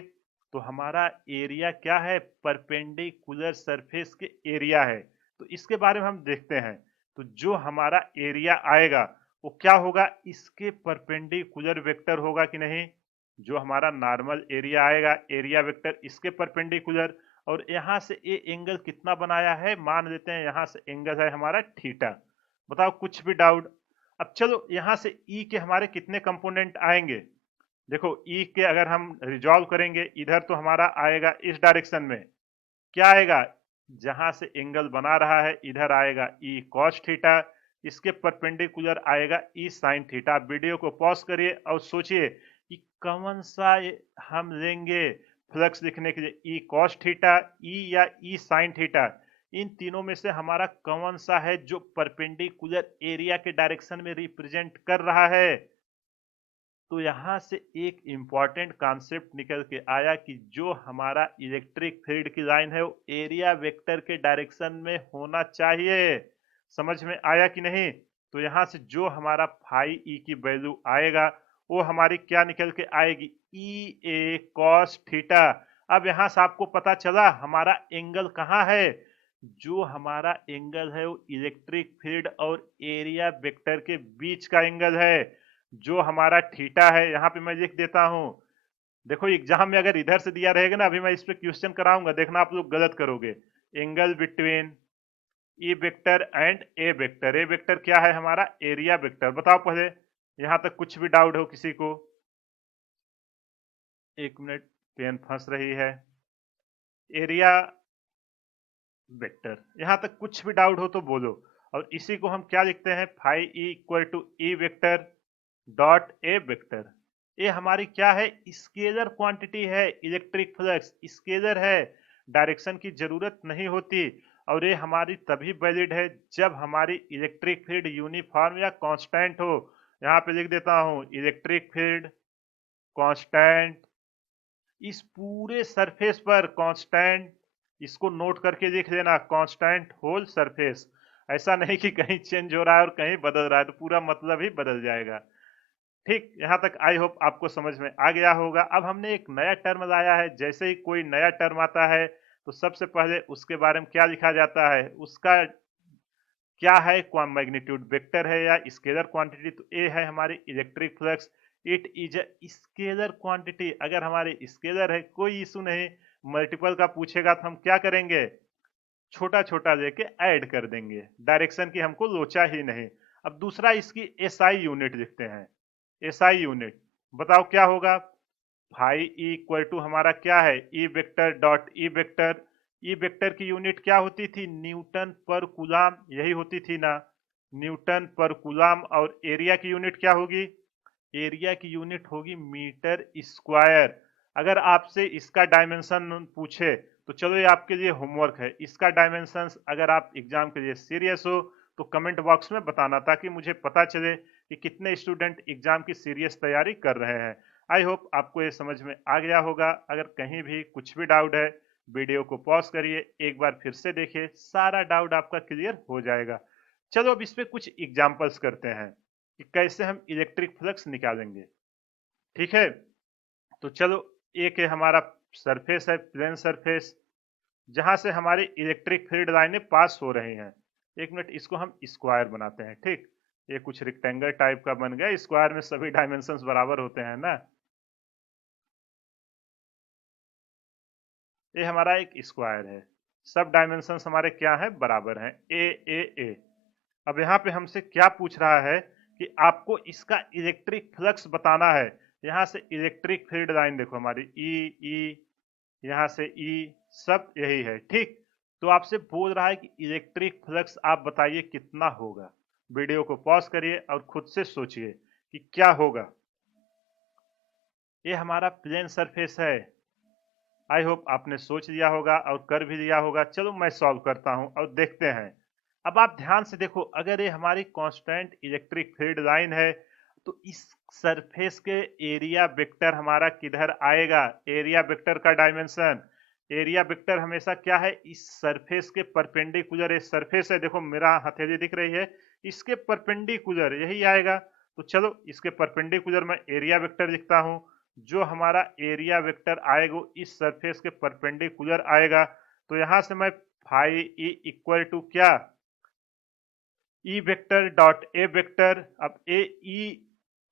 तो हमारा एरिया क्या है, परपेंडिकुलर सरफेस के एरिया है। तो इसके बारे में हम देखते हैं। तो जो हमारा एरिया आएगा वो क्या होगा, इसके परपेंडिकुलर वेक्टर होगा कि नहीं? जो हमारा नॉर्मल एरिया आएगा, एरिया वेक्टर इसके परपेंडिकुलर। और यहाँ से ये एंगल कितना बनाया है, मान लेते हैं यहाँ से एंगल है हमारा थीटा। बताओ, कुछ भी डाउट? अब चलो, यहाँ से ई के हमारे कितने कंपोनेंट आएंगे? देखो, ई के अगर हम रिजॉल्व करेंगे, इधर तो हमारा आएगा इस डायरेक्शन में, क्या आएगा, जहां से एंगल बना रहा है इधर आएगा ई कॉस थीटा, इसके परपेंडिकुलर आएगा ई साइन थीटा। आप वीडियो को पॉज करिए और सोचिए कि कौन सा हम लेंगे फ्लक्स लिखने के लिए, ई कॉस थीटा, ई या ई साइन थीटा। इन तीनों में से हमारा कौन सा है जो परपेंडिकुलर एरिया के डायरेक्शन में रिप्रेजेंट कर रहा है? तो यहाँ से एक इम्पॉर्टेंट कॉन्सेप्ट निकल के आया कि जो हमारा इलेक्ट्रिक फील्ड की लाइन है वो एरिया वेक्टर के डायरेक्शन में होना चाहिए। समझ में आया कि नहीं? तो यहाँ से जो हमारा फाई ई की वैल्यू आएगा, वो हमारी क्या निकल के आएगी, ई ए कॉस थीटा। अब यहाँ से आपको पता चला हमारा एंगल कहाँ है। जो हमारा एंगल है वो इलेक्ट्रिक फील्ड और एरिया वेक्टर के बीच का एंगल है, जो हमारा थीटा है। यहाँ पे मैं लिख देता हूँ। देखो, एग्जाम में अगर इधर से दिया रहेगा ना, अभी मैं इस पे क्वेश्चन कराऊंगा, देखना आप लोग गलत करोगे। Angle between E vector and A vector. A vector क्या है, हमारा एरिया वेक्टर। बताओ पहले, यहाँ तक कुछ भी डाउट हो किसी को? एक मिनट, पेन फंस रही है। एरिया वेक्टर, यहाँ तक कुछ भी डाउट हो तो बोलो। और इसी को हम क्या लिखते हैं, phi E equal to E vector dot A vector. ये हमारी क्या है, स्केलर क्वांटिटी है। इलेक्ट्रिक फ्लक्स स्केलर है, डायरेक्शन की जरूरत नहीं होती। और ये हमारी तभी वैलिड है जब हमारी इलेक्ट्रिक फील्ड यूनिफॉर्म या कांस्टेंट हो। यहाँ पे लिख देता हूँ, इलेक्ट्रिक फील्ड कांस्टेंट इस पूरे सरफेस पर कांस्टेंट। इसको नोट करके लिख लेना, कांस्टेंट होल सरफेस। ऐसा नहीं कि कहीं चेंज हो रहा है और कहीं बदल रहा है, तो पूरा मतलब ही बदल जाएगा। ठीक, यहाँ तक आई होप आपको समझ में आ गया होगा। अब हमने एक नया टर्म लाया है, जैसे ही कोई नया टर्म आता है तो सबसे पहले उसके बारे में क्या लिखा जाता है, उसका क्या है, मैग्नीट्यूड वेक्टर है या स्केलर क्वांटिटी। तो ए है हमारी electric flux, it is a scalar quantity. अगर हमारी स्केलर है कोई इशू नहीं, मल्टीपल का पूछेगा तो हम क्या करेंगे, छोटा छोटा लेके ऐड कर देंगे, डायरेक्शन की हमको लोचा ही नहीं। अब दूसरा, इसकी एसआई यूनिट लिखते हैं। एसआई यूनिट बताओ क्या होगा, फाई ई इक्वल टू हमारा क्या है, ई vector dot E vector. E vector की यूनिट क्या होती थी, न्यूटन पर कूलाम, यही होती थी ना, न्यूटन पर कूलाम। और एरिया की यूनिट क्या होगी, एरिया की यूनिट होगी मीटर स्क्वायर। अगर आपसे इसका डायमेंशन पूछे तो चलो, ये आपके लिए होमवर्क है। इसका डायमेंशन अगर आप एग्जाम के लिए सीरियस हो तो कमेंट बॉक्स में बताना, ताकि मुझे पता चले कि कितने स्टूडेंट एग्जाम की सीरियस तैयारी कर रहे हैं। आई होप आपको ये समझ में आ गया होगा। अगर कहीं भी कुछ भी डाउट है, वीडियो को पॉज करिए, एक बार फिर से देखिए, सारा डाउट आपका क्लियर हो जाएगा। चलो, अब इस पे कुछ एग्जांपल्स करते हैं कि कैसे हम इलेक्ट्रिक फ्लक्स निकालेंगे। ठीक है, तो चलो, एक है हमारा सरफेस है, प्लेन सरफेस, जहां से हमारी इलेक्ट्रिक फील्ड लाइनें पास हो रही हैं। एक मिनट, इसको हम स्क्वायर बनाते हैं। ठीक, ये कुछ रेक्टेंगल टाइप का बन गया। स्क्वायर में सभी डायमेंशंस बराबर होते हैं ना। ये हमारा एक स्क्वायर है, सब डायमेंशंस हमारे क्या हैं, बराबर हैं, ए। अब यहाँ पे हमसे क्या पूछ रहा है कि आपको इसका इलेक्ट्रिक फ्लक्स बताना है। यहाँ से इलेक्ट्रिक फील्ड लाइन देखो हमारी ई, यहाँ से ई, सब यही है, ठीक। तो आपसे बोल रहा है कि इलेक्ट्रिक फ्लक्स आप बताइए कितना होगा। वीडियो को पॉज करिए और खुद से सोचिए कि क्या होगा। ये हमारा प्लेन सरफेस है। आई होप आपने सोच लिया होगा और कर भी लिया होगा। चलो मैं सॉल्व करता हूं और देखते हैं। अब आप ध्यान से देखो, अगर ये हमारी कांस्टेंट इलेक्ट्रिक फील्ड लाइन है तो इस सरफेस के एरिया वेक्टर हमारा किधर आएगा। एरिया वेक्टर का डायमेंशन, एरिया वेक्टर हमेशा क्या है, इस सरफेस के परपेंडिकुलर। ये सरफेस है, देखो मेरा हथेली दिख रही है, इसके परपेंडिकुलर यही आएगा। तो चलो इसके परपेंडिकुलर मैं एरिया वेक्टर लिखता हूं। जो हमारा एरिया वेक्टर आएगा वो इस सरफेस के परपेंडिकुलर आएगा। तो यहां से मैं फाई ई इक्वल टू क्या, ई वेक्टर डॉट ए वेक्टर। अब ए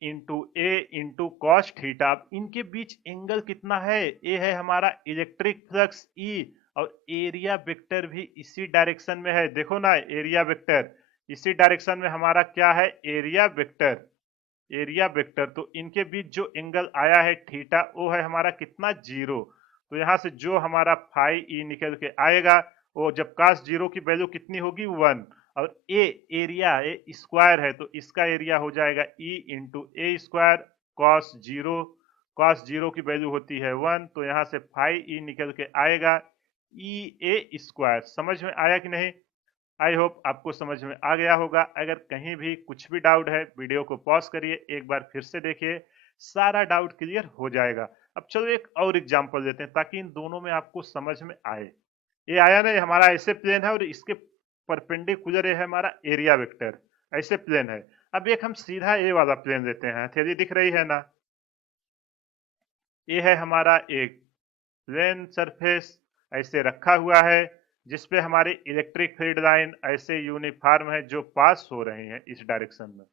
इंटू कॉस थीटा। अब इनके बीच एंगल कितना है, ए है हमारा इलेक्ट्रिक फ्लक्स ई, और एरिया वेक्टर भी इसी डायरेक्शन में है। देखो ना, एरिया वेक्टर इसी डायरेक्शन में हमारा क्या है, एरिया वेक्टर। एरिया वेक्टर, तो इनके बीच जो एंगल आया है थीटा, वो है हमारा कितना, 0। तो यहाँ से जो हमारा फाई ई निकल के आएगा, वो जब कास 0 की वैल्यू कितनी होगी, 1। और ए एरिया, ए स्क्वायर है, तो इसका एरिया हो जाएगा ई into A square cos 0। Cos 0 की वैल्यू होती है 1, तो यहाँ से फाई ई निकल के आएगा ई ए स्क्वायर। समझ में आया कि नहीं। आई होप आपको समझ में आ गया होगा। अगर कहीं भी कुछ भी डाउट है, वीडियो को पॉज करिए, एक बार फिर से देखिए, सारा डाउट क्लियर हो जाएगा। अब चलो एक और एग्जांपल देते हैं ताकि इन दोनों में आपको समझ में आए। ये आया ना, ये हमारा ऐसे प्लेन है और इसके परपेंडिकुलर ये है हमारा एरिया वेक्टर, ऐसे प्लेन है। अब एक हम सीधा ए वाला प्लेन लेते हैं, थ्योरी दिख रही है ना। ये है हमारा एक प्लेन सरफेस, ऐसे रखा हुआ है, जिसपे हमारी इलेक्ट्रिक फील्ड लाइन ऐसे यूनिफॉर्म है जो पास हो रही है इस डायरेक्शन में।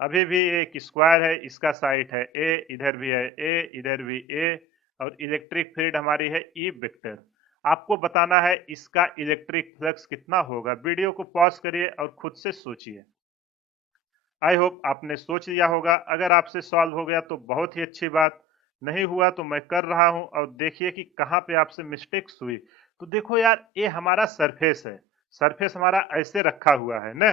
अभी भी एक स्क्वायर है, इसका साइड है ए, इधर भी है ए, इधर भी ए, और इलेक्ट्रिक फील्ड हमारी है ई वेक्टर। आपको बताना है इसका इलेक्ट्रिक फ्लक्स कितना होगा। वीडियो को पॉज करिए और खुद से सोचिए। आई होप आपने सोच लिया होगा। अगर आपसे सॉल्व हो गया तो बहुत ही अच्छी बात, नहीं हुआ तो मैं कर रहा हूं और देखिए कि कहां पे आपसे मिस्टेक्स हुई। तो देखो यार, ये हमारा सरफेस है, सरफेस हमारा ऐसे रखा हुआ है ना।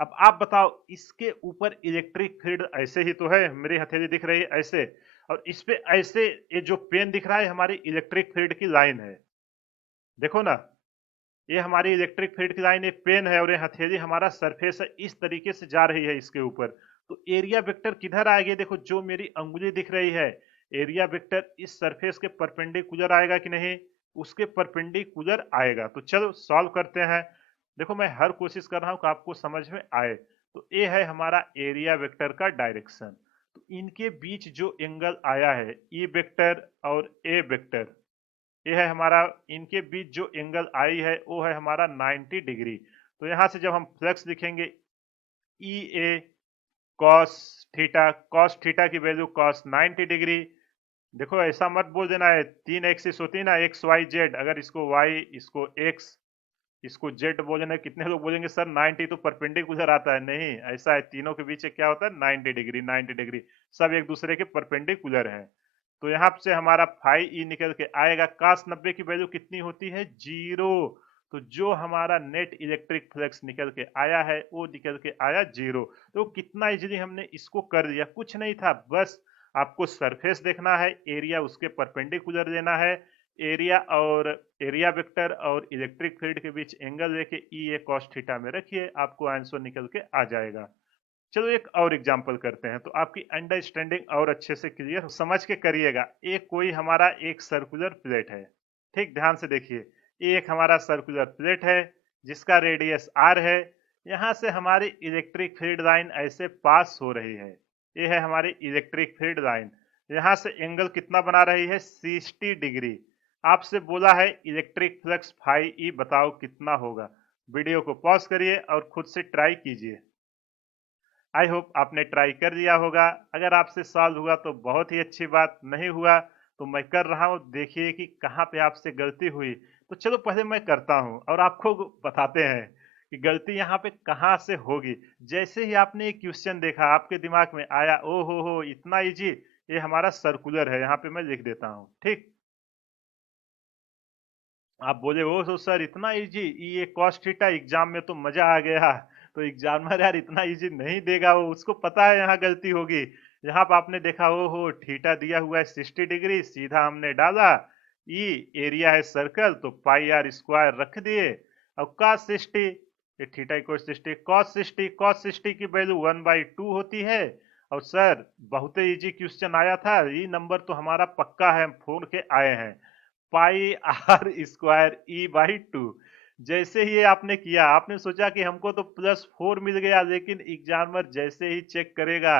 अब आप बताओ, इसके ऊपर इलेक्ट्रिक फील्ड ऐसे ही तो है, मेरी हथेली दिख रही है ऐसे, और इस पे ऐसे ये जो पेन दिख रहा है हमारी इलेक्ट्रिक फील्ड की लाइन है। देखो ना, ये हमारी इलेक्ट्रिक फील्ड की लाइन एक पेन है और ये हथेली हमारा सरफेस है, इस तरीके से जा रही है इसके ऊपर। तो एरिया वेक्टर किधर आएगा, देखो जो मेरी अंगुली दिख रही है, एरिया वेक्टर इस सरफेस के परपेंडिकुलर आएगा कि नहीं, उसके परपेंडिकुलर आएगा। तो चलो सॉल्व करते हैं। देखो मैं हर कोशिश कर रहा हूं कि आपको समझ में आए। तो ये है हमारा एरिया वेक्टर का डायरेक्शन। तो इनके बीच जो एंगल आया है, ई वेक्टर और ए वेक्टर, ये है हमारा, इनके बीच जो एंगल आई है वो है हमारा 90 डिग्री। तो यहाँ से जब हम फ्लक्स लिखेंगे, ई ए कॉस थीटा की वैल्यू कॉस 90 डिग्री। देखो ऐसा मत बोल देना है, तीन एक्सिस होती है ना, एक्स वाई जेड, अगर इसको वाई, इसको एक्स, इसको जेड बोलना, कितने लोग बोलेंगे सर 90 तो परपेंडिकुलर आता है। नहीं, ऐसा है, तीनों के बीच क्या होता है, 90 डिग्री। 90 डिग्री सब एक दूसरे के परपेंडिकुलर हैं। तो यहाँ से हमारा फाई ई निकल के आएगा, कास 90 की वैल्यू कितनी होती है, 0। तो जो हमारा नेट इलेक्ट्रिक फ्लक्स निकल के आया है वो निकल के आया 0। तो कितना इजीली हमने इसको कर दिया, कुछ नहीं था, बस आपको सरफेस देखना है, एरिया उसके परपेंडिकुलर लेना है, एरिया और एरिया वेक्टर और इलेक्ट्रिक फील्ड के बीच एंगल लेके ई ए कॉस थीटा में रखिए, आपको आंसर निकल के आ जाएगा। चलो एक और एग्जांपल करते हैं तो आपकी अंडरस्टैंडिंग और अच्छे से क्लियर समझ के करिएगा। एक कोई हमारा एक सर्कुलर प्लेट है, ठीक ध्यान से देखिए, ये एक हमारा सर्कुलर प्लेट है जिसका रेडियस आर है। यहाँ से हमारी इलेक्ट्रिक फील्ड लाइन ऐसे पास हो रही है, ये है हमारी इलेक्ट्रिक फील्ड लाइन। यहाँ से एंगल कितना बना रही है, 60 डिग्री। आपसे बोला है इलेक्ट्रिक फ्लक्स फाई ई बताओ कितना होगा। वीडियो को पॉज करिए और खुद से ट्राई कीजिए। आई होप आपने ट्राई कर दिया होगा। अगर आपसे सॉल्व हुआ तो बहुत ही अच्छी बात, नहीं हुआ तो मैं कर रहा हूँ, देखिए कि कहाँ पे आपसे गलती हुई। तो चलो पहले मैं करता हूँ और आपको बताते हैं कि गलती यहाँ पे कहाँ से होगी। जैसे ही आपने ये क्वेश्चन देखा, आपके दिमाग में आया, ओ हो इतना इजी, ये हमारा सर्कुलर है, यहाँ पे मैं लिख देता हूँ, ठीक। आप बोले ओ तो सर इतना इजी, ये कॉस थीटा एग्जाम में तो मजा आ गया। तो एग्जामिनर यार इतना इजी नहीं देगा, वो उसको पता है यहाँ गलती होगी। यहाँ पे आपने देखा ओ हो थीटा दिया हुआ है 60 डिग्री, सीधा हमने डाला। ई एरिया है सर्कल, तो पाई आर स्क्वायर रख दिए। अब cos 60, ये थीटा इक्वल 60, cos 60 की वैल्यू 1/2 होती है। और सर बहुत ही इजी क्वेश्चन आया था, ये नंबर तो हमारा पक्का है, हम फोड़ के आए हैं। Pi R square E by two. जैसे ही ये आपने किया, आपने सोचा कि हमको तो +4 मिल गया, लेकिन एग्जामिनर जैसे ही चेक करेगा,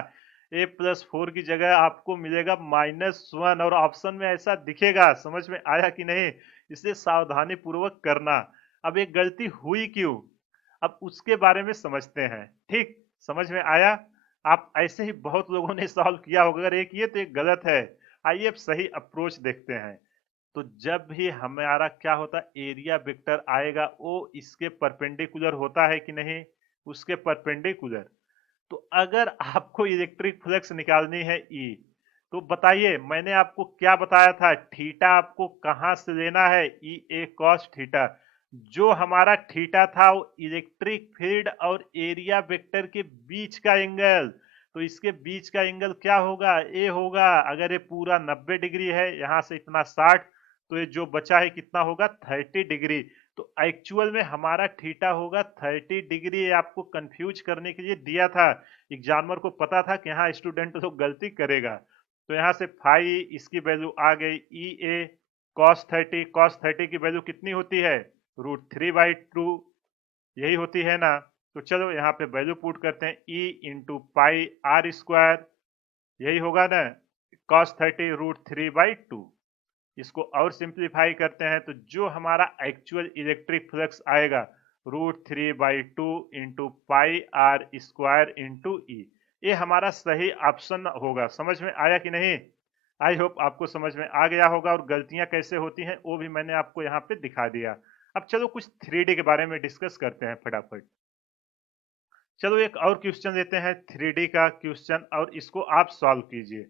ए +4 की जगह आपको मिलेगा -1, और ऑप्शन में ऐसा दिखेगा। समझ में आया कि नहीं? इसलिए सावधानी पूर्वक करना। अब ये गलती हुई क्यों, अब उसके बारे में समझते हैं, ठीक। समझ में आया? आप ऐसे ही बहुत लोगों ने सॉल्व किया होगा, अगर एक ये तो एक गलत है। आइए अब सही अप्रोच देखते हैं। तो जब भी हमारा क्या होता है, एरिया वेक्टर आएगा, वो इसके परपेंडिकुलर होता है कि नहीं, उसके परपेंडिकुलर। तो अगर आपको इलेक्ट्रिक फ्लक्स निकालनी है ई, तो बताइए मैंने आपको क्या बताया था, थीटा आपको कहां से लेना है, ई ए कॉस थीटा। जो हमारा थीटा था वो इलेक्ट्रिक फील्ड और एरिया वेक्टर के बीच का एंगल। तो इसके बीच का एंगल क्या होगा, ए होगा। अगर ये पूरा 90 डिग्री है, यहां से इतना 60, तो ये जो बचा है कितना होगा, 30 डिग्री। तो एक्चुअल में हमारा थीटा होगा 30 डिग्री। ये आपको कंफ्यूज करने के लिए दिया था, एग्जामिनर को पता था कि हाँ स्टूडेंट तो गलती करेगा। तो यहाँ से फाई इसकी वैल्यू आ गई ई ए cos 30 की वैल्यू कितनी होती है, √3/2, यही होती है ना। तो चलो यहाँ पे वैल्यू पुट करते हैं, E into pi R square, यही होगा ना, cos 30 √3/2। इसको और सिंप्लीफाई करते हैं तो जो हमारा एक्चुअल इलेक्ट्रिक फ्लक्स आएगा, √3/2 into pi R square into E. ये हमारा सही ऑप्शन होगा। समझ में आया कि नहीं? आई होप आपको समझ में आ गया होगा, और गलतियां कैसे होती हैं वो भी मैंने आपको यहाँ पे दिखा दिया। अब चलो कुछ 3D के बारे में डिस्कस करते हैं फटाफट। चलो एक और क्वेश्चन लेते हैं, 3D का क्वेश्चन, और इसको आप सॉल्व कीजिए।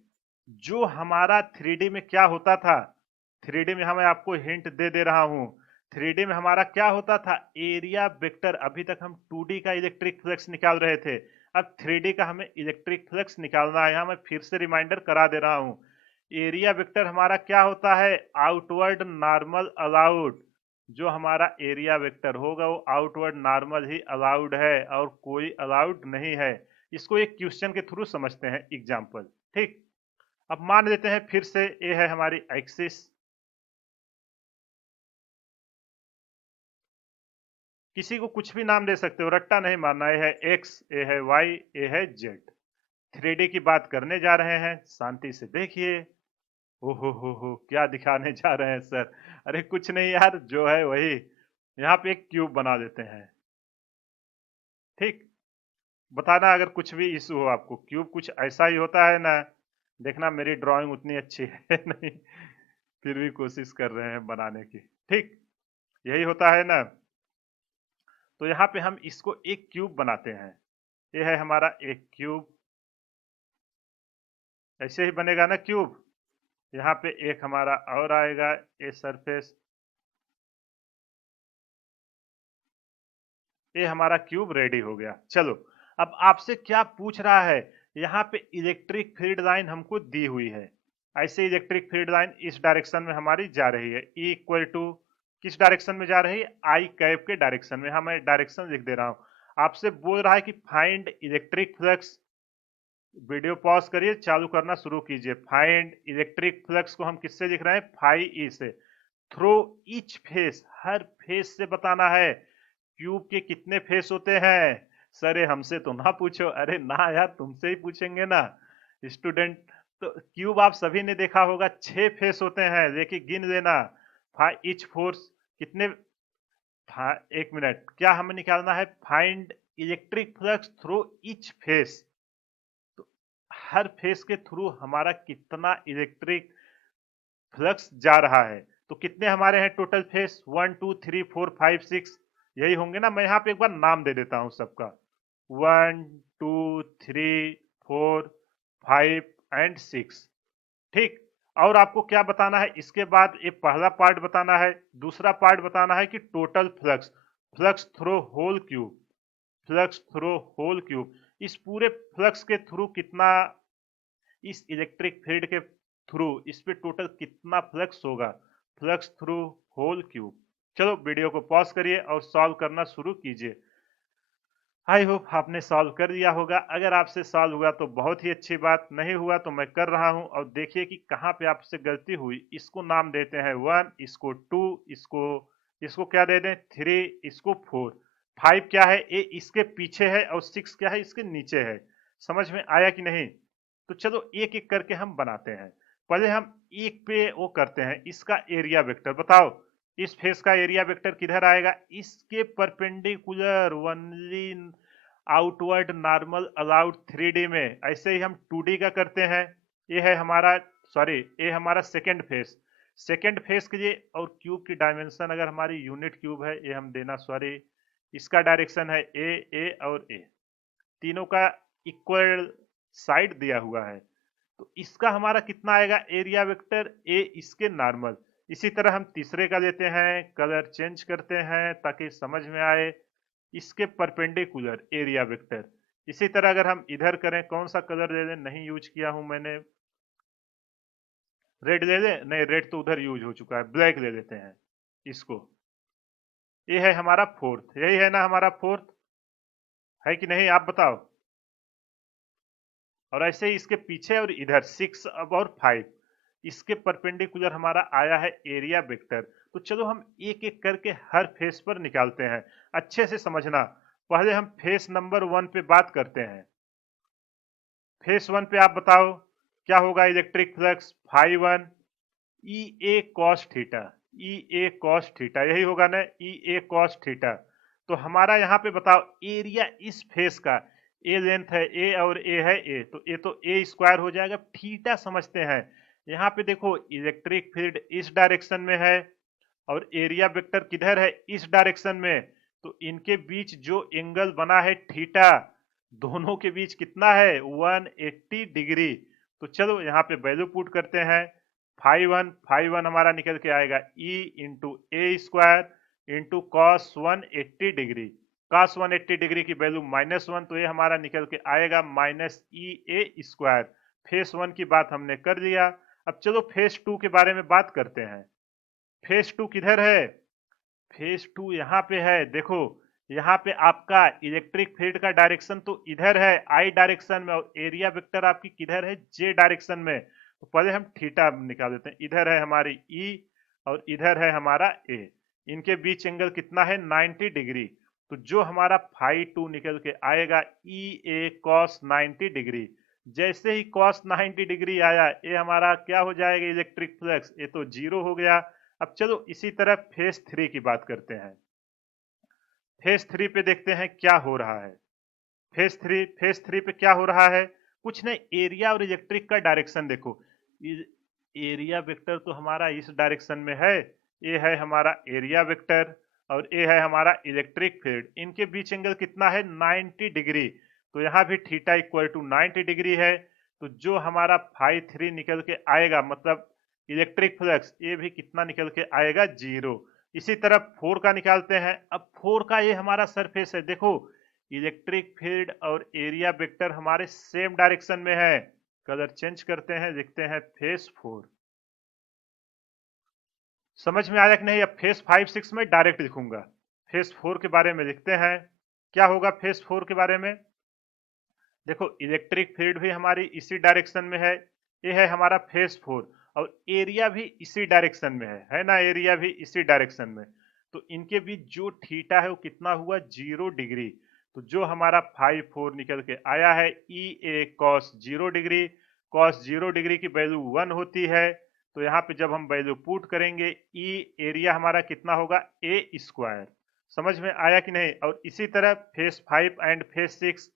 जो हमारा 3D में क्या होता था, 3D में मैं आपको हिंट दे दे रहा हूं। 3D में हमारा क्या होता था, एरिया वेक्टर। अभी तक हम 2D का इलेक्ट्रिक फ्लक्स निकाल रहे थे, अब 3D का हमें इलेक्ट्रिक फ्लक्स निकालना है। यहाँ मैं फिर से रिमाइंडर करा दे रहा हूं। एरिया वेक्टर हमारा क्या होता है, आउटवर्ड नॉर्मल अलाउड। जो हमारा एरिया वेक्टर होगा वो आउटवर्ड नॉर्मल ही अलाउड है, और कोई अलाउड नहीं है। इसको एक क्वेश्चन के थ्रू समझते हैं, एग्जाम्पल, ठीक। अब मान लेते हैं फिर से ये है हमारी एक्सिस, किसी को कुछ भी नाम दे सकते हो, रट्टा नहीं मारना। ये है एक्स, ये है वाई, ये है जेड। 3D की बात करने जा रहे हैं, शांति से देखिए। हो क्या दिखाने जा रहे हैं सर? अरे कुछ नहीं यार, जो है वही। यहाँ पे एक क्यूब बना देते हैं, ठीक। बताना अगर कुछ भी इशू हो आपको। क्यूब कुछ ऐसा ही होता है ना, देखना मेरी ड्राइंग उतनी अच्छी है नहीं, फिर भी कोशिश कर रहे हैं बनाने की, ठीक। यही होता है ना। तो यहाँ पे हम इसको एक क्यूब बनाते हैं। ये है हमारा एक क्यूब, ऐसे ही बनेगा ना क्यूब। यहाँ पे एक हमारा और आएगा, ये सरफेस, ये हमारा क्यूब रेडी हो गया। चलो अब आपसे क्या पूछ रहा है, यहाँ पे इलेक्ट्रिक फील्ड लाइन हमको दी हुई है। ऐसे इलेक्ट्रिक फील्ड लाइन इस डायरेक्शन में हमारी जा रही है, ई इक्वल टू किस डायरेक्शन में जा रही है, आई कैप के डायरेक्शन में। हाँ मैं डायरेक्शन लिख दे रहा हूँ। आपसे बोल रहा है कि find electric flux. Video pause करिए, चालू करना शुरू कीजिए। फाइंड इलेक्ट्रिक फ्लक्स को हम किससे लिख रहे हैं, फाई ई से। थ्रो ईच फेस, हर फेस से बताना है। क्यूब के कितने फेस होते हैं? सर ये हमसे तो ना पूछो। अरे ना यार, तुमसे ही पूछेंगे ना स्टूडेंट। तो क्यूब आप सभी ने देखा होगा, 6 फेस होते हैं, लेकिन गिन लेना। फाइव ईच फोर्स कितने, एक मिनट, क्या हमें निकालना है? Find electric flux through each face. तो हर फेस के थ्रू हमारा कितना इलेक्ट्रिक फ्लक्स जा रहा है। तो कितने हमारे हैं टोटल फेस? 1 2 3 4 5 6 यही होंगे ना। मैं यहाँ पे एक बार नाम दे देता हूँ सबका। 1 2 3 4 5 एंड 6। ठीक। और आपको क्या बताना है इसके बाद? ये पहला पार्ट बताना है। दूसरा पार्ट बताना है कि total flux, flux through whole cube, flux through whole cube, इस पूरे फ्लक्स के थ्रू कितना, इस इलेक्ट्रिक फील्ड के थ्रू इस पे टोटल कितना फ्लक्स होगा, फ्लक्स थ्रू होल क्यूब। चलो वीडियो को पॉज करिए और सॉल्व करना शुरू कीजिए। आई होप आपने सॉल्व कर दिया होगा। अगर आपसे सॉल्व हुआ तो बहुत ही अच्छी बात, नहीं हुआ तो मैं कर रहा हूं। और देखिए कि कहाँ पे आपसे गलती हुई। इसको नाम देते हैं 1, इसको 2, इसको इसको क्या दे दें 3, इसको 4। 5 क्या है? ये इसके पीछे है और 6 क्या है? इसके नीचे है। समझ में आया कि नहीं? तो चलो एक एक करके हम बनाते हैं। पहले हम एक पे वो करते हैं, इसका एरिया वेक्टर बताओ। इस फेस का एरिया वेक्टर किधर आएगा? इसके perpendicular only outward normal allowed 3D में। ऐसे ही हम 2D का करते हैं। ये है हमारा, सॉरी, ये हमारा सेकंड फेस। सेकंड फेस के लिए और क्यूब की डायमेंशन अगर हमारी यूनिट क्यूब है, ये हम देना, सॉरी, इसका डायरेक्शन है ए और ए, तीनों का इक्वल साइड दिया हुआ है। तो इसका हमारा कितना आएगा एरिया वेक्टर? ए इसके नॉर्मल। इसी तरह हम तीसरे का लेते हैं, कलर चेंज करते हैं ताकि समझ में आए। इसके परपेंडिकुलर एरिया वेक्टर। इसी तरह अगर हम इधर करें, कौन सा कलर ले लें? नहीं यूज किया हूं मैंने, रेड ले लें? नहीं, रेड तो उधर यूज हो चुका है, ब्लैक ले लेते हैं इसको। ये है हमारा फोर्थ, यही है ना हमारा फोर्थ, है कि नहीं? आप बताओ। और ऐसे ही इसके पीछे और इधर 6 अब और 5, इसके परपेंडिकुलर हमारा आया है एरिया वेक्टर। तो चलो हम एक एक करके हर फेस पर निकालते हैं। अच्छे से समझना। पहले हम फेस नंबर 1 पे बात करते हैं। फेस 1 पे आप बताओ क्या होगा इलेक्ट्रिक फ्लक्स? फाई 1 ई ए कॉस थीटा, ई ए कॉस थीटा, यही होगा ना, ई ए कॉस थीटा। तो हमारा यहाँ पे बताओ एरिया इस फेस का, ए लेंथ है ए और ए है ए, तो ये तो ए स्क्वायर हो जाएगा। थीटा समझते हैं। यहाँ पे देखो इलेक्ट्रिक फील्ड इस डायरेक्शन में है और एरिया वेक्टर किधर है? इस डायरेक्शन में। तो इनके बीच जो एंगल बना है थीटा, दोनों के बीच कितना है? 180 डिग्री। तो चलो यहाँ पे वैल्यू पुट करते हैं। फाई वन हमारा निकल के आएगा E into A square into cos 180 degree. Cos 180 degree की वैल्यू -1, तो ये हमारा निकल के आएगा minus E A square. Face 1 की बात हमने कर लिया। अब चलो फेस 2 के बारे में बात करते हैं। फेस 2 किधर है? फेज 2 यहाँ पे है। देखो यहाँ पे आपका इलेक्ट्रिक फील्ड का डायरेक्शन तो इधर है आई डायरेक्शन में, और एरिया वेक्टर आपकी किधर है? जे डायरेक्शन में। तो पहले हम थीटा निकाल देते हैं। इधर है हमारी ई और इधर है हमारा ए। इनके बीच एंगल कितना है? 90 डिग्री। तो जो हमारा फाई 2 निकल के आएगा ई ए कॉस 90 डिग्री। जैसे ही कॉस 90 डिग्री आया, ये हमारा क्या हो जाएगा इलेक्ट्रिक फ्लक्स? ये तो जीरो हो गया। अब चलो इसी तरह फेज 3 की बात करते हैं। फेज 3 पे देखते हैं क्या हो रहा है। फेज 3 पे क्या हो रहा है? कुछ नहीं, एरिया और इलेक्ट्रिक का डायरेक्शन देखो। एरिया वेक्टर तो हमारा इस डायरेक्शन में है, ये है हमारा एरिया वेक्टर और ये है हमारा इलेक्ट्रिक फील्ड। इनके बीच एंगल कितना है? 90 डिग्री। तो यहाँ भी थीटा इक्वल टू 90 डिग्री है। तो जो हमारा फाई 3 निकल के आएगा, मतलब इलेक्ट्रिक फ्लक्स, ये भी कितना निकल के आएगा? जीरो। इसी तरह 4 का निकालते हैं। अब 4 का ये हमारा सरफेस है। देखो इलेक्ट्रिक फील्ड और एरिया वेक्टर हमारे सेम डायरेक्शन में है। कलर चेंज करते हैं, लिखते हैं फेस 4। समझ में आया कि नहीं? अब फेस 5 6 में डायरेक्ट लिखूंगा। फेस 4 के बारे में लिखते हैं। क्या होगा फेस 4 के बारे में? देखो इलेक्ट्रिक फील्ड भी हमारी इसी डायरेक्शन में है, ये है हमारा फेस 4। और एरिया भी इसी डायरेक्शन में है ना? एरिया भी इसी डायरेक्शन में। तो इनके बीच जो थीटा है वो कितना हुआ? 0 डिग्री। तो जो हमारा फाई 4 निकल के आया है ई ए कॉस 0 डिग्री। कॉस 0 डिग्री की वैल्यू 1 होती है। तो यहाँ पे जब हम वैल्यू पुट करेंगे, ई एरिया हमारा कितना होगा? ए स्क्वायर। समझ में आया कि नहीं? और इसी तरह फेस 5 एंड फेस 6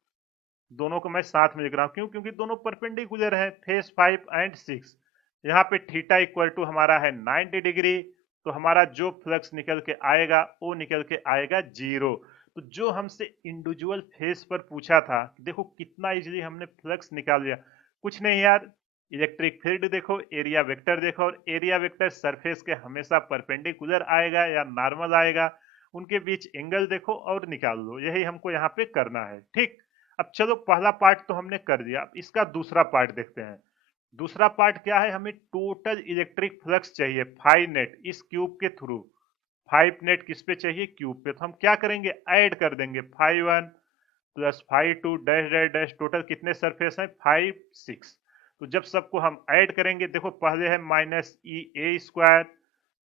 दोनों को मैं साथ में लिख रहा हूं, क्यों? क्योंकि दोनों परपेंडिकुलर हैं, फेस 5 एंड 6। यहाँ पे थीटा इक्वल टू हमारा है 90 डिग्री, तो हमारा जो फ्लक्स निकल के आएगा वो निकल के आएगा 0। तो जो हमसे इंडिविजुअल फेस पर पूछा था, देखो कितना इजीली हमने फ्लक्स निकाल लिया। कुछ नहीं यार, इलेक्ट्रिक फील्ड देखो, एरिया वेक्टर देखो, और एरिया वेक्टर सरफेस के हमेशा परपेंडिकुलर आएगा या नॉर्मल आएगा, उनके बीच एंगल देखो और निकाल लो। यही हमको यहाँ पे करना है, ठीक। अब चलो, पहला पार्ट तो हमने कर दिया, अब इसका दूसरा पार्ट देखते हैं। दूसरा पार्ट क्या है? हमें टोटल इलेक्ट्रिक फ्लक्स चाहिए 5 नेट इस क्यूब के थ्रू। 5 नेट किस पे चाहिए? क्यूब पे। तो हम क्या करेंगे? ऐड कर देंगे 5 1 plus 5 2 dash dash dash, total कितने सरफेस हैं? 5 6। तो जब सबको हम ऐड करेंगे, देखो पहले है minus E A square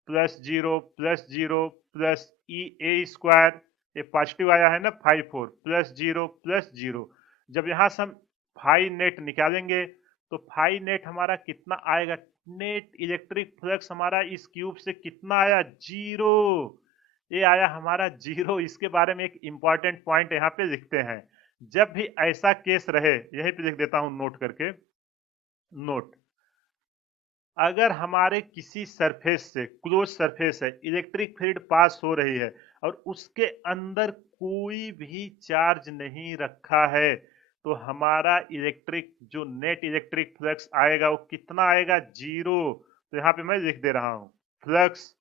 plus zero plus E A square, ये पॉजिटिव आया है ना 5 4 प्लस जीरो। जब यहाँ से हम फाई नेट निकालेंगे तो फाई नेट हमारा कितना आएगा? नेट इलेक्ट्रिक फ्लक्स हमारा इस क्यूब से कितना आया? 0। ये आया हमारा 0। इसके बारे में एक इंपॉर्टेंट पॉइंट यहाँ पे लिखते हैं। जब भी ऐसा केस रहे, यहीं पे लिख देता हूं नोट करके, नोट, अगर हमारे किसी सरफेस से, क्लोज सरफेस है, इलेक्ट्रिक फील्ड पास हो रही है और उसके अंदर कोई भी चार्ज नहीं रखा है, तो हमारा इलेक्ट्रिक जो नेट इलेक्ट्रिक फ्लक्स आएगा वो कितना आएगा? 0। तो यहाँ पे मैं लिख दे रहा हूं फ्लक्स।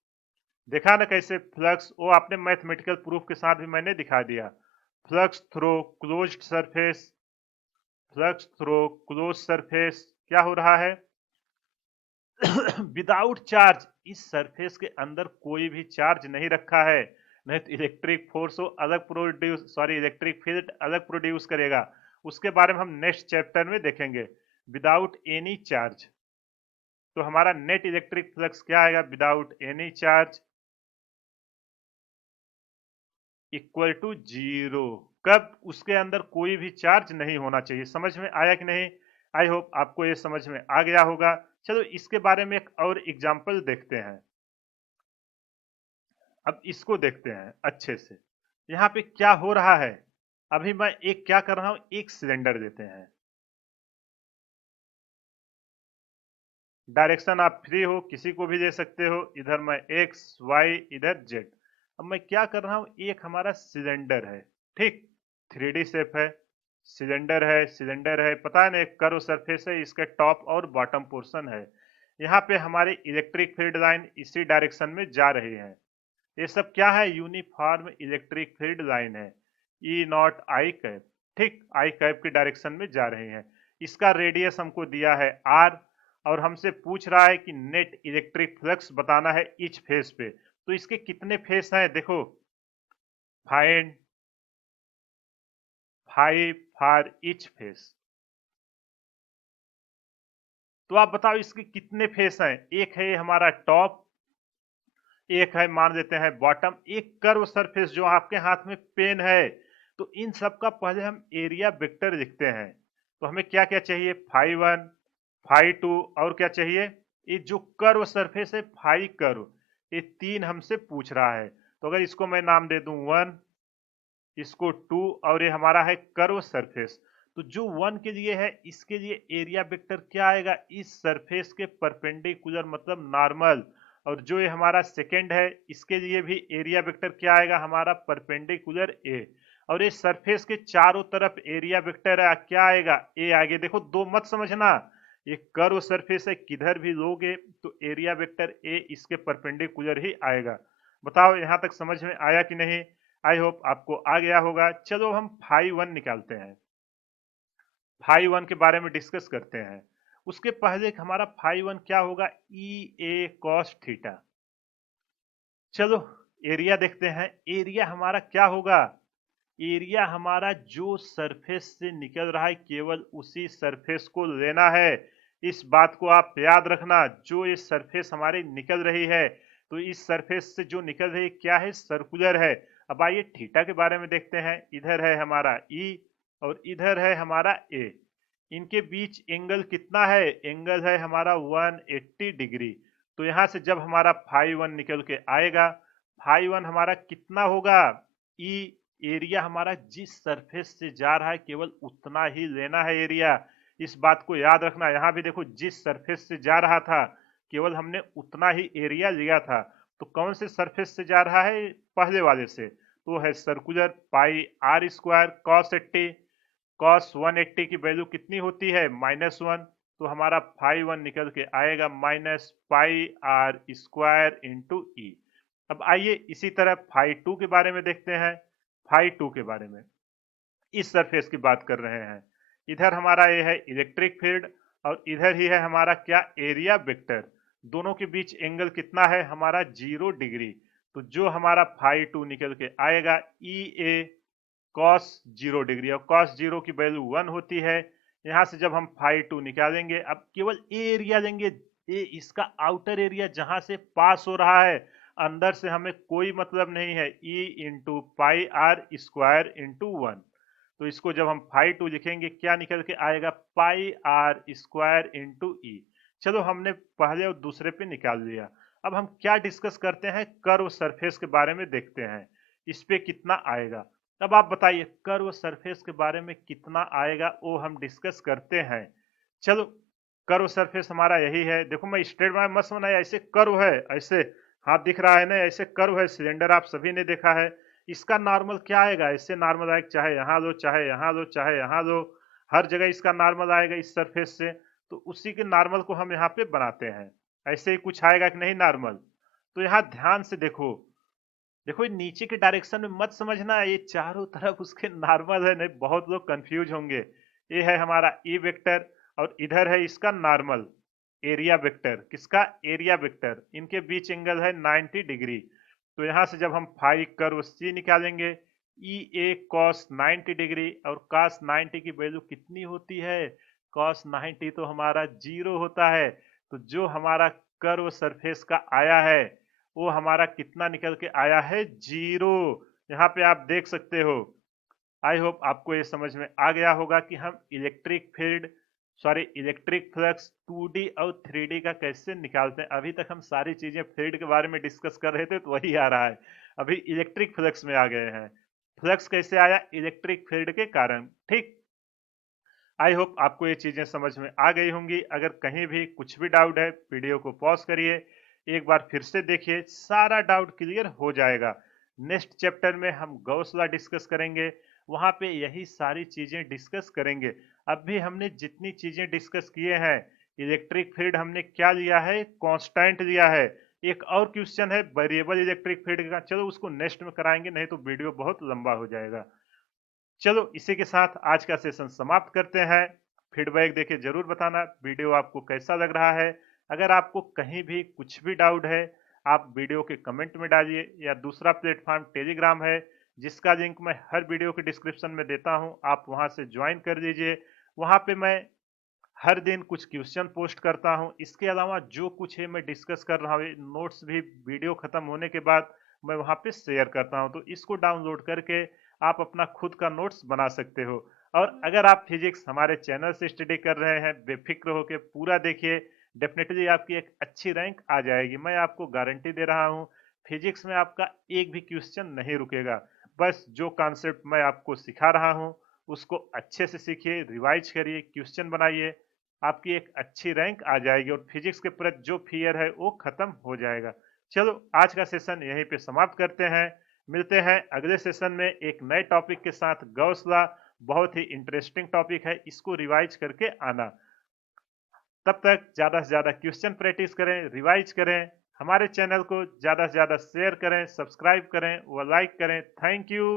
देखा ना कैसे फ्लक्स, वो आपने मैथमेटिकल प्रूफ के साथ भी मैंने दिखा दिया। Flux throw closed surface, flux throw close surface क्या हो रहा है? विदाउट चार्ज, इस सरफेस के अंदर कोई भी चार्ज नहीं रखा है, नहीं तो इलेक्ट्रिक फोर्स वो अलग प्रोड्यूस, सॉरी, इलेक्ट्रिक फील्ड अलग प्रोड्यूस करेगा। उसके बारे में हम नेक्स्ट चैप्टर में देखेंगे। विदाउट एनी चार्ज, तो हमारा नेट इलेक्ट्रिक फ्लक्स क्या आएगा? Without any charge equal to 0। कब? उसके अंदर कोई भी चार्ज नहीं होना चाहिए। समझ में आया कि नहीं? आई होप आपको ये समझ में आ गया होगा। चलो इसके बारे में एक और एग्जांपल देखते हैं। अब इसको देखते हैं अच्छे से। यहाँ पे क्या हो रहा है? अभी मैं एक क्या कर रहा हूं, एक सिलेंडर देते हैं। डायरेक्शन आप फ्री हो, किसी को भी दे सकते हो। इधर मैं एक्स वाई, इधर जेड। अब मैं क्या कर रहा हूं, एक हमारा सिलेंडर है, ठीक, 3D शेप है, सिलेंडर है, सिलेंडर है, पता नहीं कर्व सरफेस है, इसका टॉप और बॉटम पोर्शन है। यहाँ पे हमारी इलेक्ट्रिक फील्ड लाइन इसी डायरेक्शन में जा रही है। ये सब क्या है? यूनिफॉर्म इलेक्ट्रिक फील्ड लाइन है, ई नॉट आई कैप, ठीक, आई कैप की डायरेक्शन में जा रही है। इसका रेडियस हमको दिया है आर, और हमसे पूछ रहा है कि नेट इलेक्ट्रिक फ्लक्स बताना है ईच फेस पे। तो इसके कितने फेस हैं? देखो, फाइंड 5 फॉर ईच फेस। तो आप बताओ इसके कितने फेस हैं? एक है हमारा टॉप, एक है मान लेते हैं बॉटम, एक कर्व सरफेस जो आपके हाथ में पेन है। तो इन सब का पहले हम एरिया वेक्टर लिखते हैं। तो हमें क्या क्या चाहिए? 5 1 5 2, और क्या चाहिए? ये जो कर्व सरफेस है फाई कर्व, ये 3 हमसे पूछ रहा है। तो अगर इसको मैं नाम दे दूं 1, इसको 2, और ये हमारा है कर्व सरफेस। तो जो 1 के लिए है, इसके लिए एरिया वेक्टर क्या आएगा? इस सरफेस के परपेंडिकुलर, मतलब नॉर्मल। और जो ये हमारा सेकंड है, इसके लिए भी एरिया वेक्टर क्या आएगा? हमारा परपेंडिकुलर ए। और ये सरफेस के चारों तरफ एरिया वेक्टर है, क्या आएगा? ए आगे। देखो, दो मत समझना, ये कर्व सरफेस है, किधर भी लोगे तो एरिया वेक्टर ए इसके परपेंडिकुलर ही आएगा। बताओ यहां तक समझ में आया कि नहीं? आई होप आपको आ गया होगा। चलो हम फाई 1 निकालते हैं। फाई 1 के बारे में डिस्कस करते हैं। उसके पहले हमारा फाई 1 क्या होगा? ई ए कॉस थीटा। चलो एरिया देखते हैं। एरिया हमारा क्या होगा? एरिया हमारा जो सरफेस से निकल रहा है, केवल उसी सरफेस को लेना है। इस बात को आप याद रखना, जो ये सरफेस हमारी निकल रही है, तो इस सरफेस से जो निकल रही है क्या है? सर्कुलर है। अब आइए थीटा के बारे में देखते हैं। इधर है हमारा ई और इधर है हमारा ए। इनके बीच एंगल कितना है? एंगल है हमारा 180 डिग्री। तो यहां से जब हमारा फाई 1 निकल के आएगा, फाई 1 हमारा कितना होगा? ई एरिया हमारा जिस सरफेस से जा रहा है केवल उतना ही लेना है एरिया। इस बात को याद रखना। यहाँ भी देखो जिस सरफेस से जा रहा था केवल हमने उतना ही एरिया लिया था। तो कौन से सरफेस से जा रहा है? पहले वाले से। तो है circular pi R square cos 80। Cos 180 की वैल्यू कितनी होती है? -1। तो हमारा फाई 1 निकल के आएगा minus pi R square into E. अब आइए इसी तरह फाई 2 के बारे में देखते हैं। फाई 2 के बारे में इस सरफेस की बात कर रहे हैं। इधर हमारा ये है इलेक्ट्रिक फील्ड और इधर ही है हमारा क्या? Area vector. दोनों के बीच एंगल कितना है? हमारा 0 डिग्री। तो जो हमारा फाई 2 निकल के आएगा ई ए कॉस 0 डिग्री, और कॉस 0 की वैल्यू 1 होती है। यहाँ से जब हम फाई 2 निकालेंगे, अब केवल ए एरिया लेंगे। ए इसका आउटर एरिया जहां से पास हो रहा है, अंदर से हमें कोई मतलब नहीं है। E into pi R square into 1। तो इसको जब हम फाई 2 लिखेंगे क्या निकल के आएगा? पाई आर स्क्वायर इंटू ई। चलो हमने पहले और दूसरे पे निकाल लिया। अब हम क्या डिस्कस करते हैं? कर्व सरफेस के बारे में देखते हैं। इस पे कितना आएगा? अब आप बताइए कर्व सरफेस के बारे में कितना आएगा, वो हम डिस्कस करते हैं। चलो कर्व सरफेस हमारा यही है। देखो मैं स्ट्रेट लाइन मत बनाया, ऐसे कर्व है, ऐसे हाथ दिख रहा है ना, ऐसे कर्व है। सिलेंडर आप सभी ने देखा है। इसका नॉर्मल क्या आएगा? ऐसे नॉर्मल आएगा, चाहे यहाँ लो चाहे यहाँ लो चाहे यहाँ लो, हर जगह इसका नॉर्मल आएगा इस सरफेस से। तो उसी के नॉर्मल को हम यहाँ पे बनाते हैं। ऐसे ही कुछ आएगा कि नहीं नॉर्मल? तो यहाँ ध्यान से देखो। देखो ये नीचे के डायरेक्शन में मत समझना, ये चारों तरफ उसके नॉर्मल है, नहीं बहुत लोग कंफ्यूज होंगे। ये है हमारा ई वेक्टर और इधर है इसका नॉर्मल एरिया वेक्टर। किसका? Area vector. इनके बीच एंगल है 90 डिग्री। तो यहाँ से जब हम फाई कर्व सी निकालेंगे, ई ए कॉस 90 डिग्री, और कॉस 90 की वैल्यू कितनी होती है? कॉस 90 तो हमारा 0 होता है। तो जो हमारा कर्व सरफेस का आया है वो हमारा कितना निकल के आया है? 0। यहाँ पे आप देख सकते हो। आई होप आपको ये समझ में आ गया होगा कि हम इलेक्ट्रिक फ्लक्स 2D और 3D का कैसे निकालते हैं। अभी तक हम सारी चीजें फील्ड के बारे में डिस्कस कर रहे थे तो वही आ रहा है। अभी इलेक्ट्रिक फ्लक्स में आ गए हैं। फ्लक्स कैसे आया? इलेक्ट्रिक फील्ड के कारण। ठीक। आई होप आपको ये चीजें समझ में आ गई होंगी। अगर कहीं भी कुछ भी डाउट है वीडियो को पॉज करिए, एक बार फिर से देखिए, सारा डाउट क्लियर हो जाएगा। नेक्स्ट चैप्टर में हम गॉस लॉ डिस्कस करेंगे, वहां पे यही सारी चीजें डिस्कस करेंगे। अब भी हमने जितनी चीजें डिस्कस किए हैं, इलेक्ट्रिक फील्ड हमने क्या लिया है? कांस्टेंट लिया है। एक और क्वेश्चन है वेरिएबल इलेक्ट्रिक फील्ड का, चलो उसको नेक्स्ट में कराएंगे, नहीं तो वीडियो बहुत लंबा हो जाएगा। चलो इसी के साथ आज का सेशन समाप्त करते हैं। फीडबैक देके जरूर बताना वीडियो आपको कैसा लग रहा है। अगर आपको कहीं भी कुछ भी डाउट है, आप वीडियो के कमेंट में डालिए, या दूसरा प्लेटफॉर्म टेलीग्राम है जिसका लिंक मैं हर वीडियो के डिस्क्रिप्शन में देता हूं, आप वहां से ज्वाइन कर लीजिए। वहां पे मैं हर दिन कुछ क्वेश्चन पोस्ट करता हूं। इसके अलावा जो कुछ है मैं डिस्कस कर रहा हूँ, नोट्स भी वीडियो खत्म होने के बाद मैं वहां पे शेयर करता हूं। तो इसको डाउनलोड करके आप अपना खुद का नोट्स बना सकते हो। और अगर आप फिजिक्स हमारे चैनल से स्टडी कर रहे हैं, बेफिक्र होकर पूरा देखिए, डेफिनेटली आपकी एक अच्छी रैंक आ जाएगी। मैं आपको गारंटी दे रहा हूँ, फिजिक्स में आपका एक भी क्वेश्चन नहीं रुकेगा। बस जो कॉन्सेप्ट मैं आपको सिखा रहा हूँ उसको अच्छे से सीखिए, रिवाइज करिए, क्वेश्चन बनाइए, आपकी एक अच्छी रैंक आ जाएगी और फिजिक्स के प्रति जो फियर है वो खत्म हो जाएगा। चलो आज का सेशन यहीं पे समाप्त करते हैं। मिलते हैं अगले सेशन में एक नए टॉपिक के साथ। गॉस लॉ बहुत ही इंटरेस्टिंग टॉपिक है, इसको रिवाइज करके आना। तब तक ज्यादा से ज्यादा क्वेश्चन प्रैक्टिस करें, रिवाइज करें, हमारे चैनल को ज्यादा से ज्यादा शेयर करें, सब्सक्राइब करें व लाइक करें। Thank you.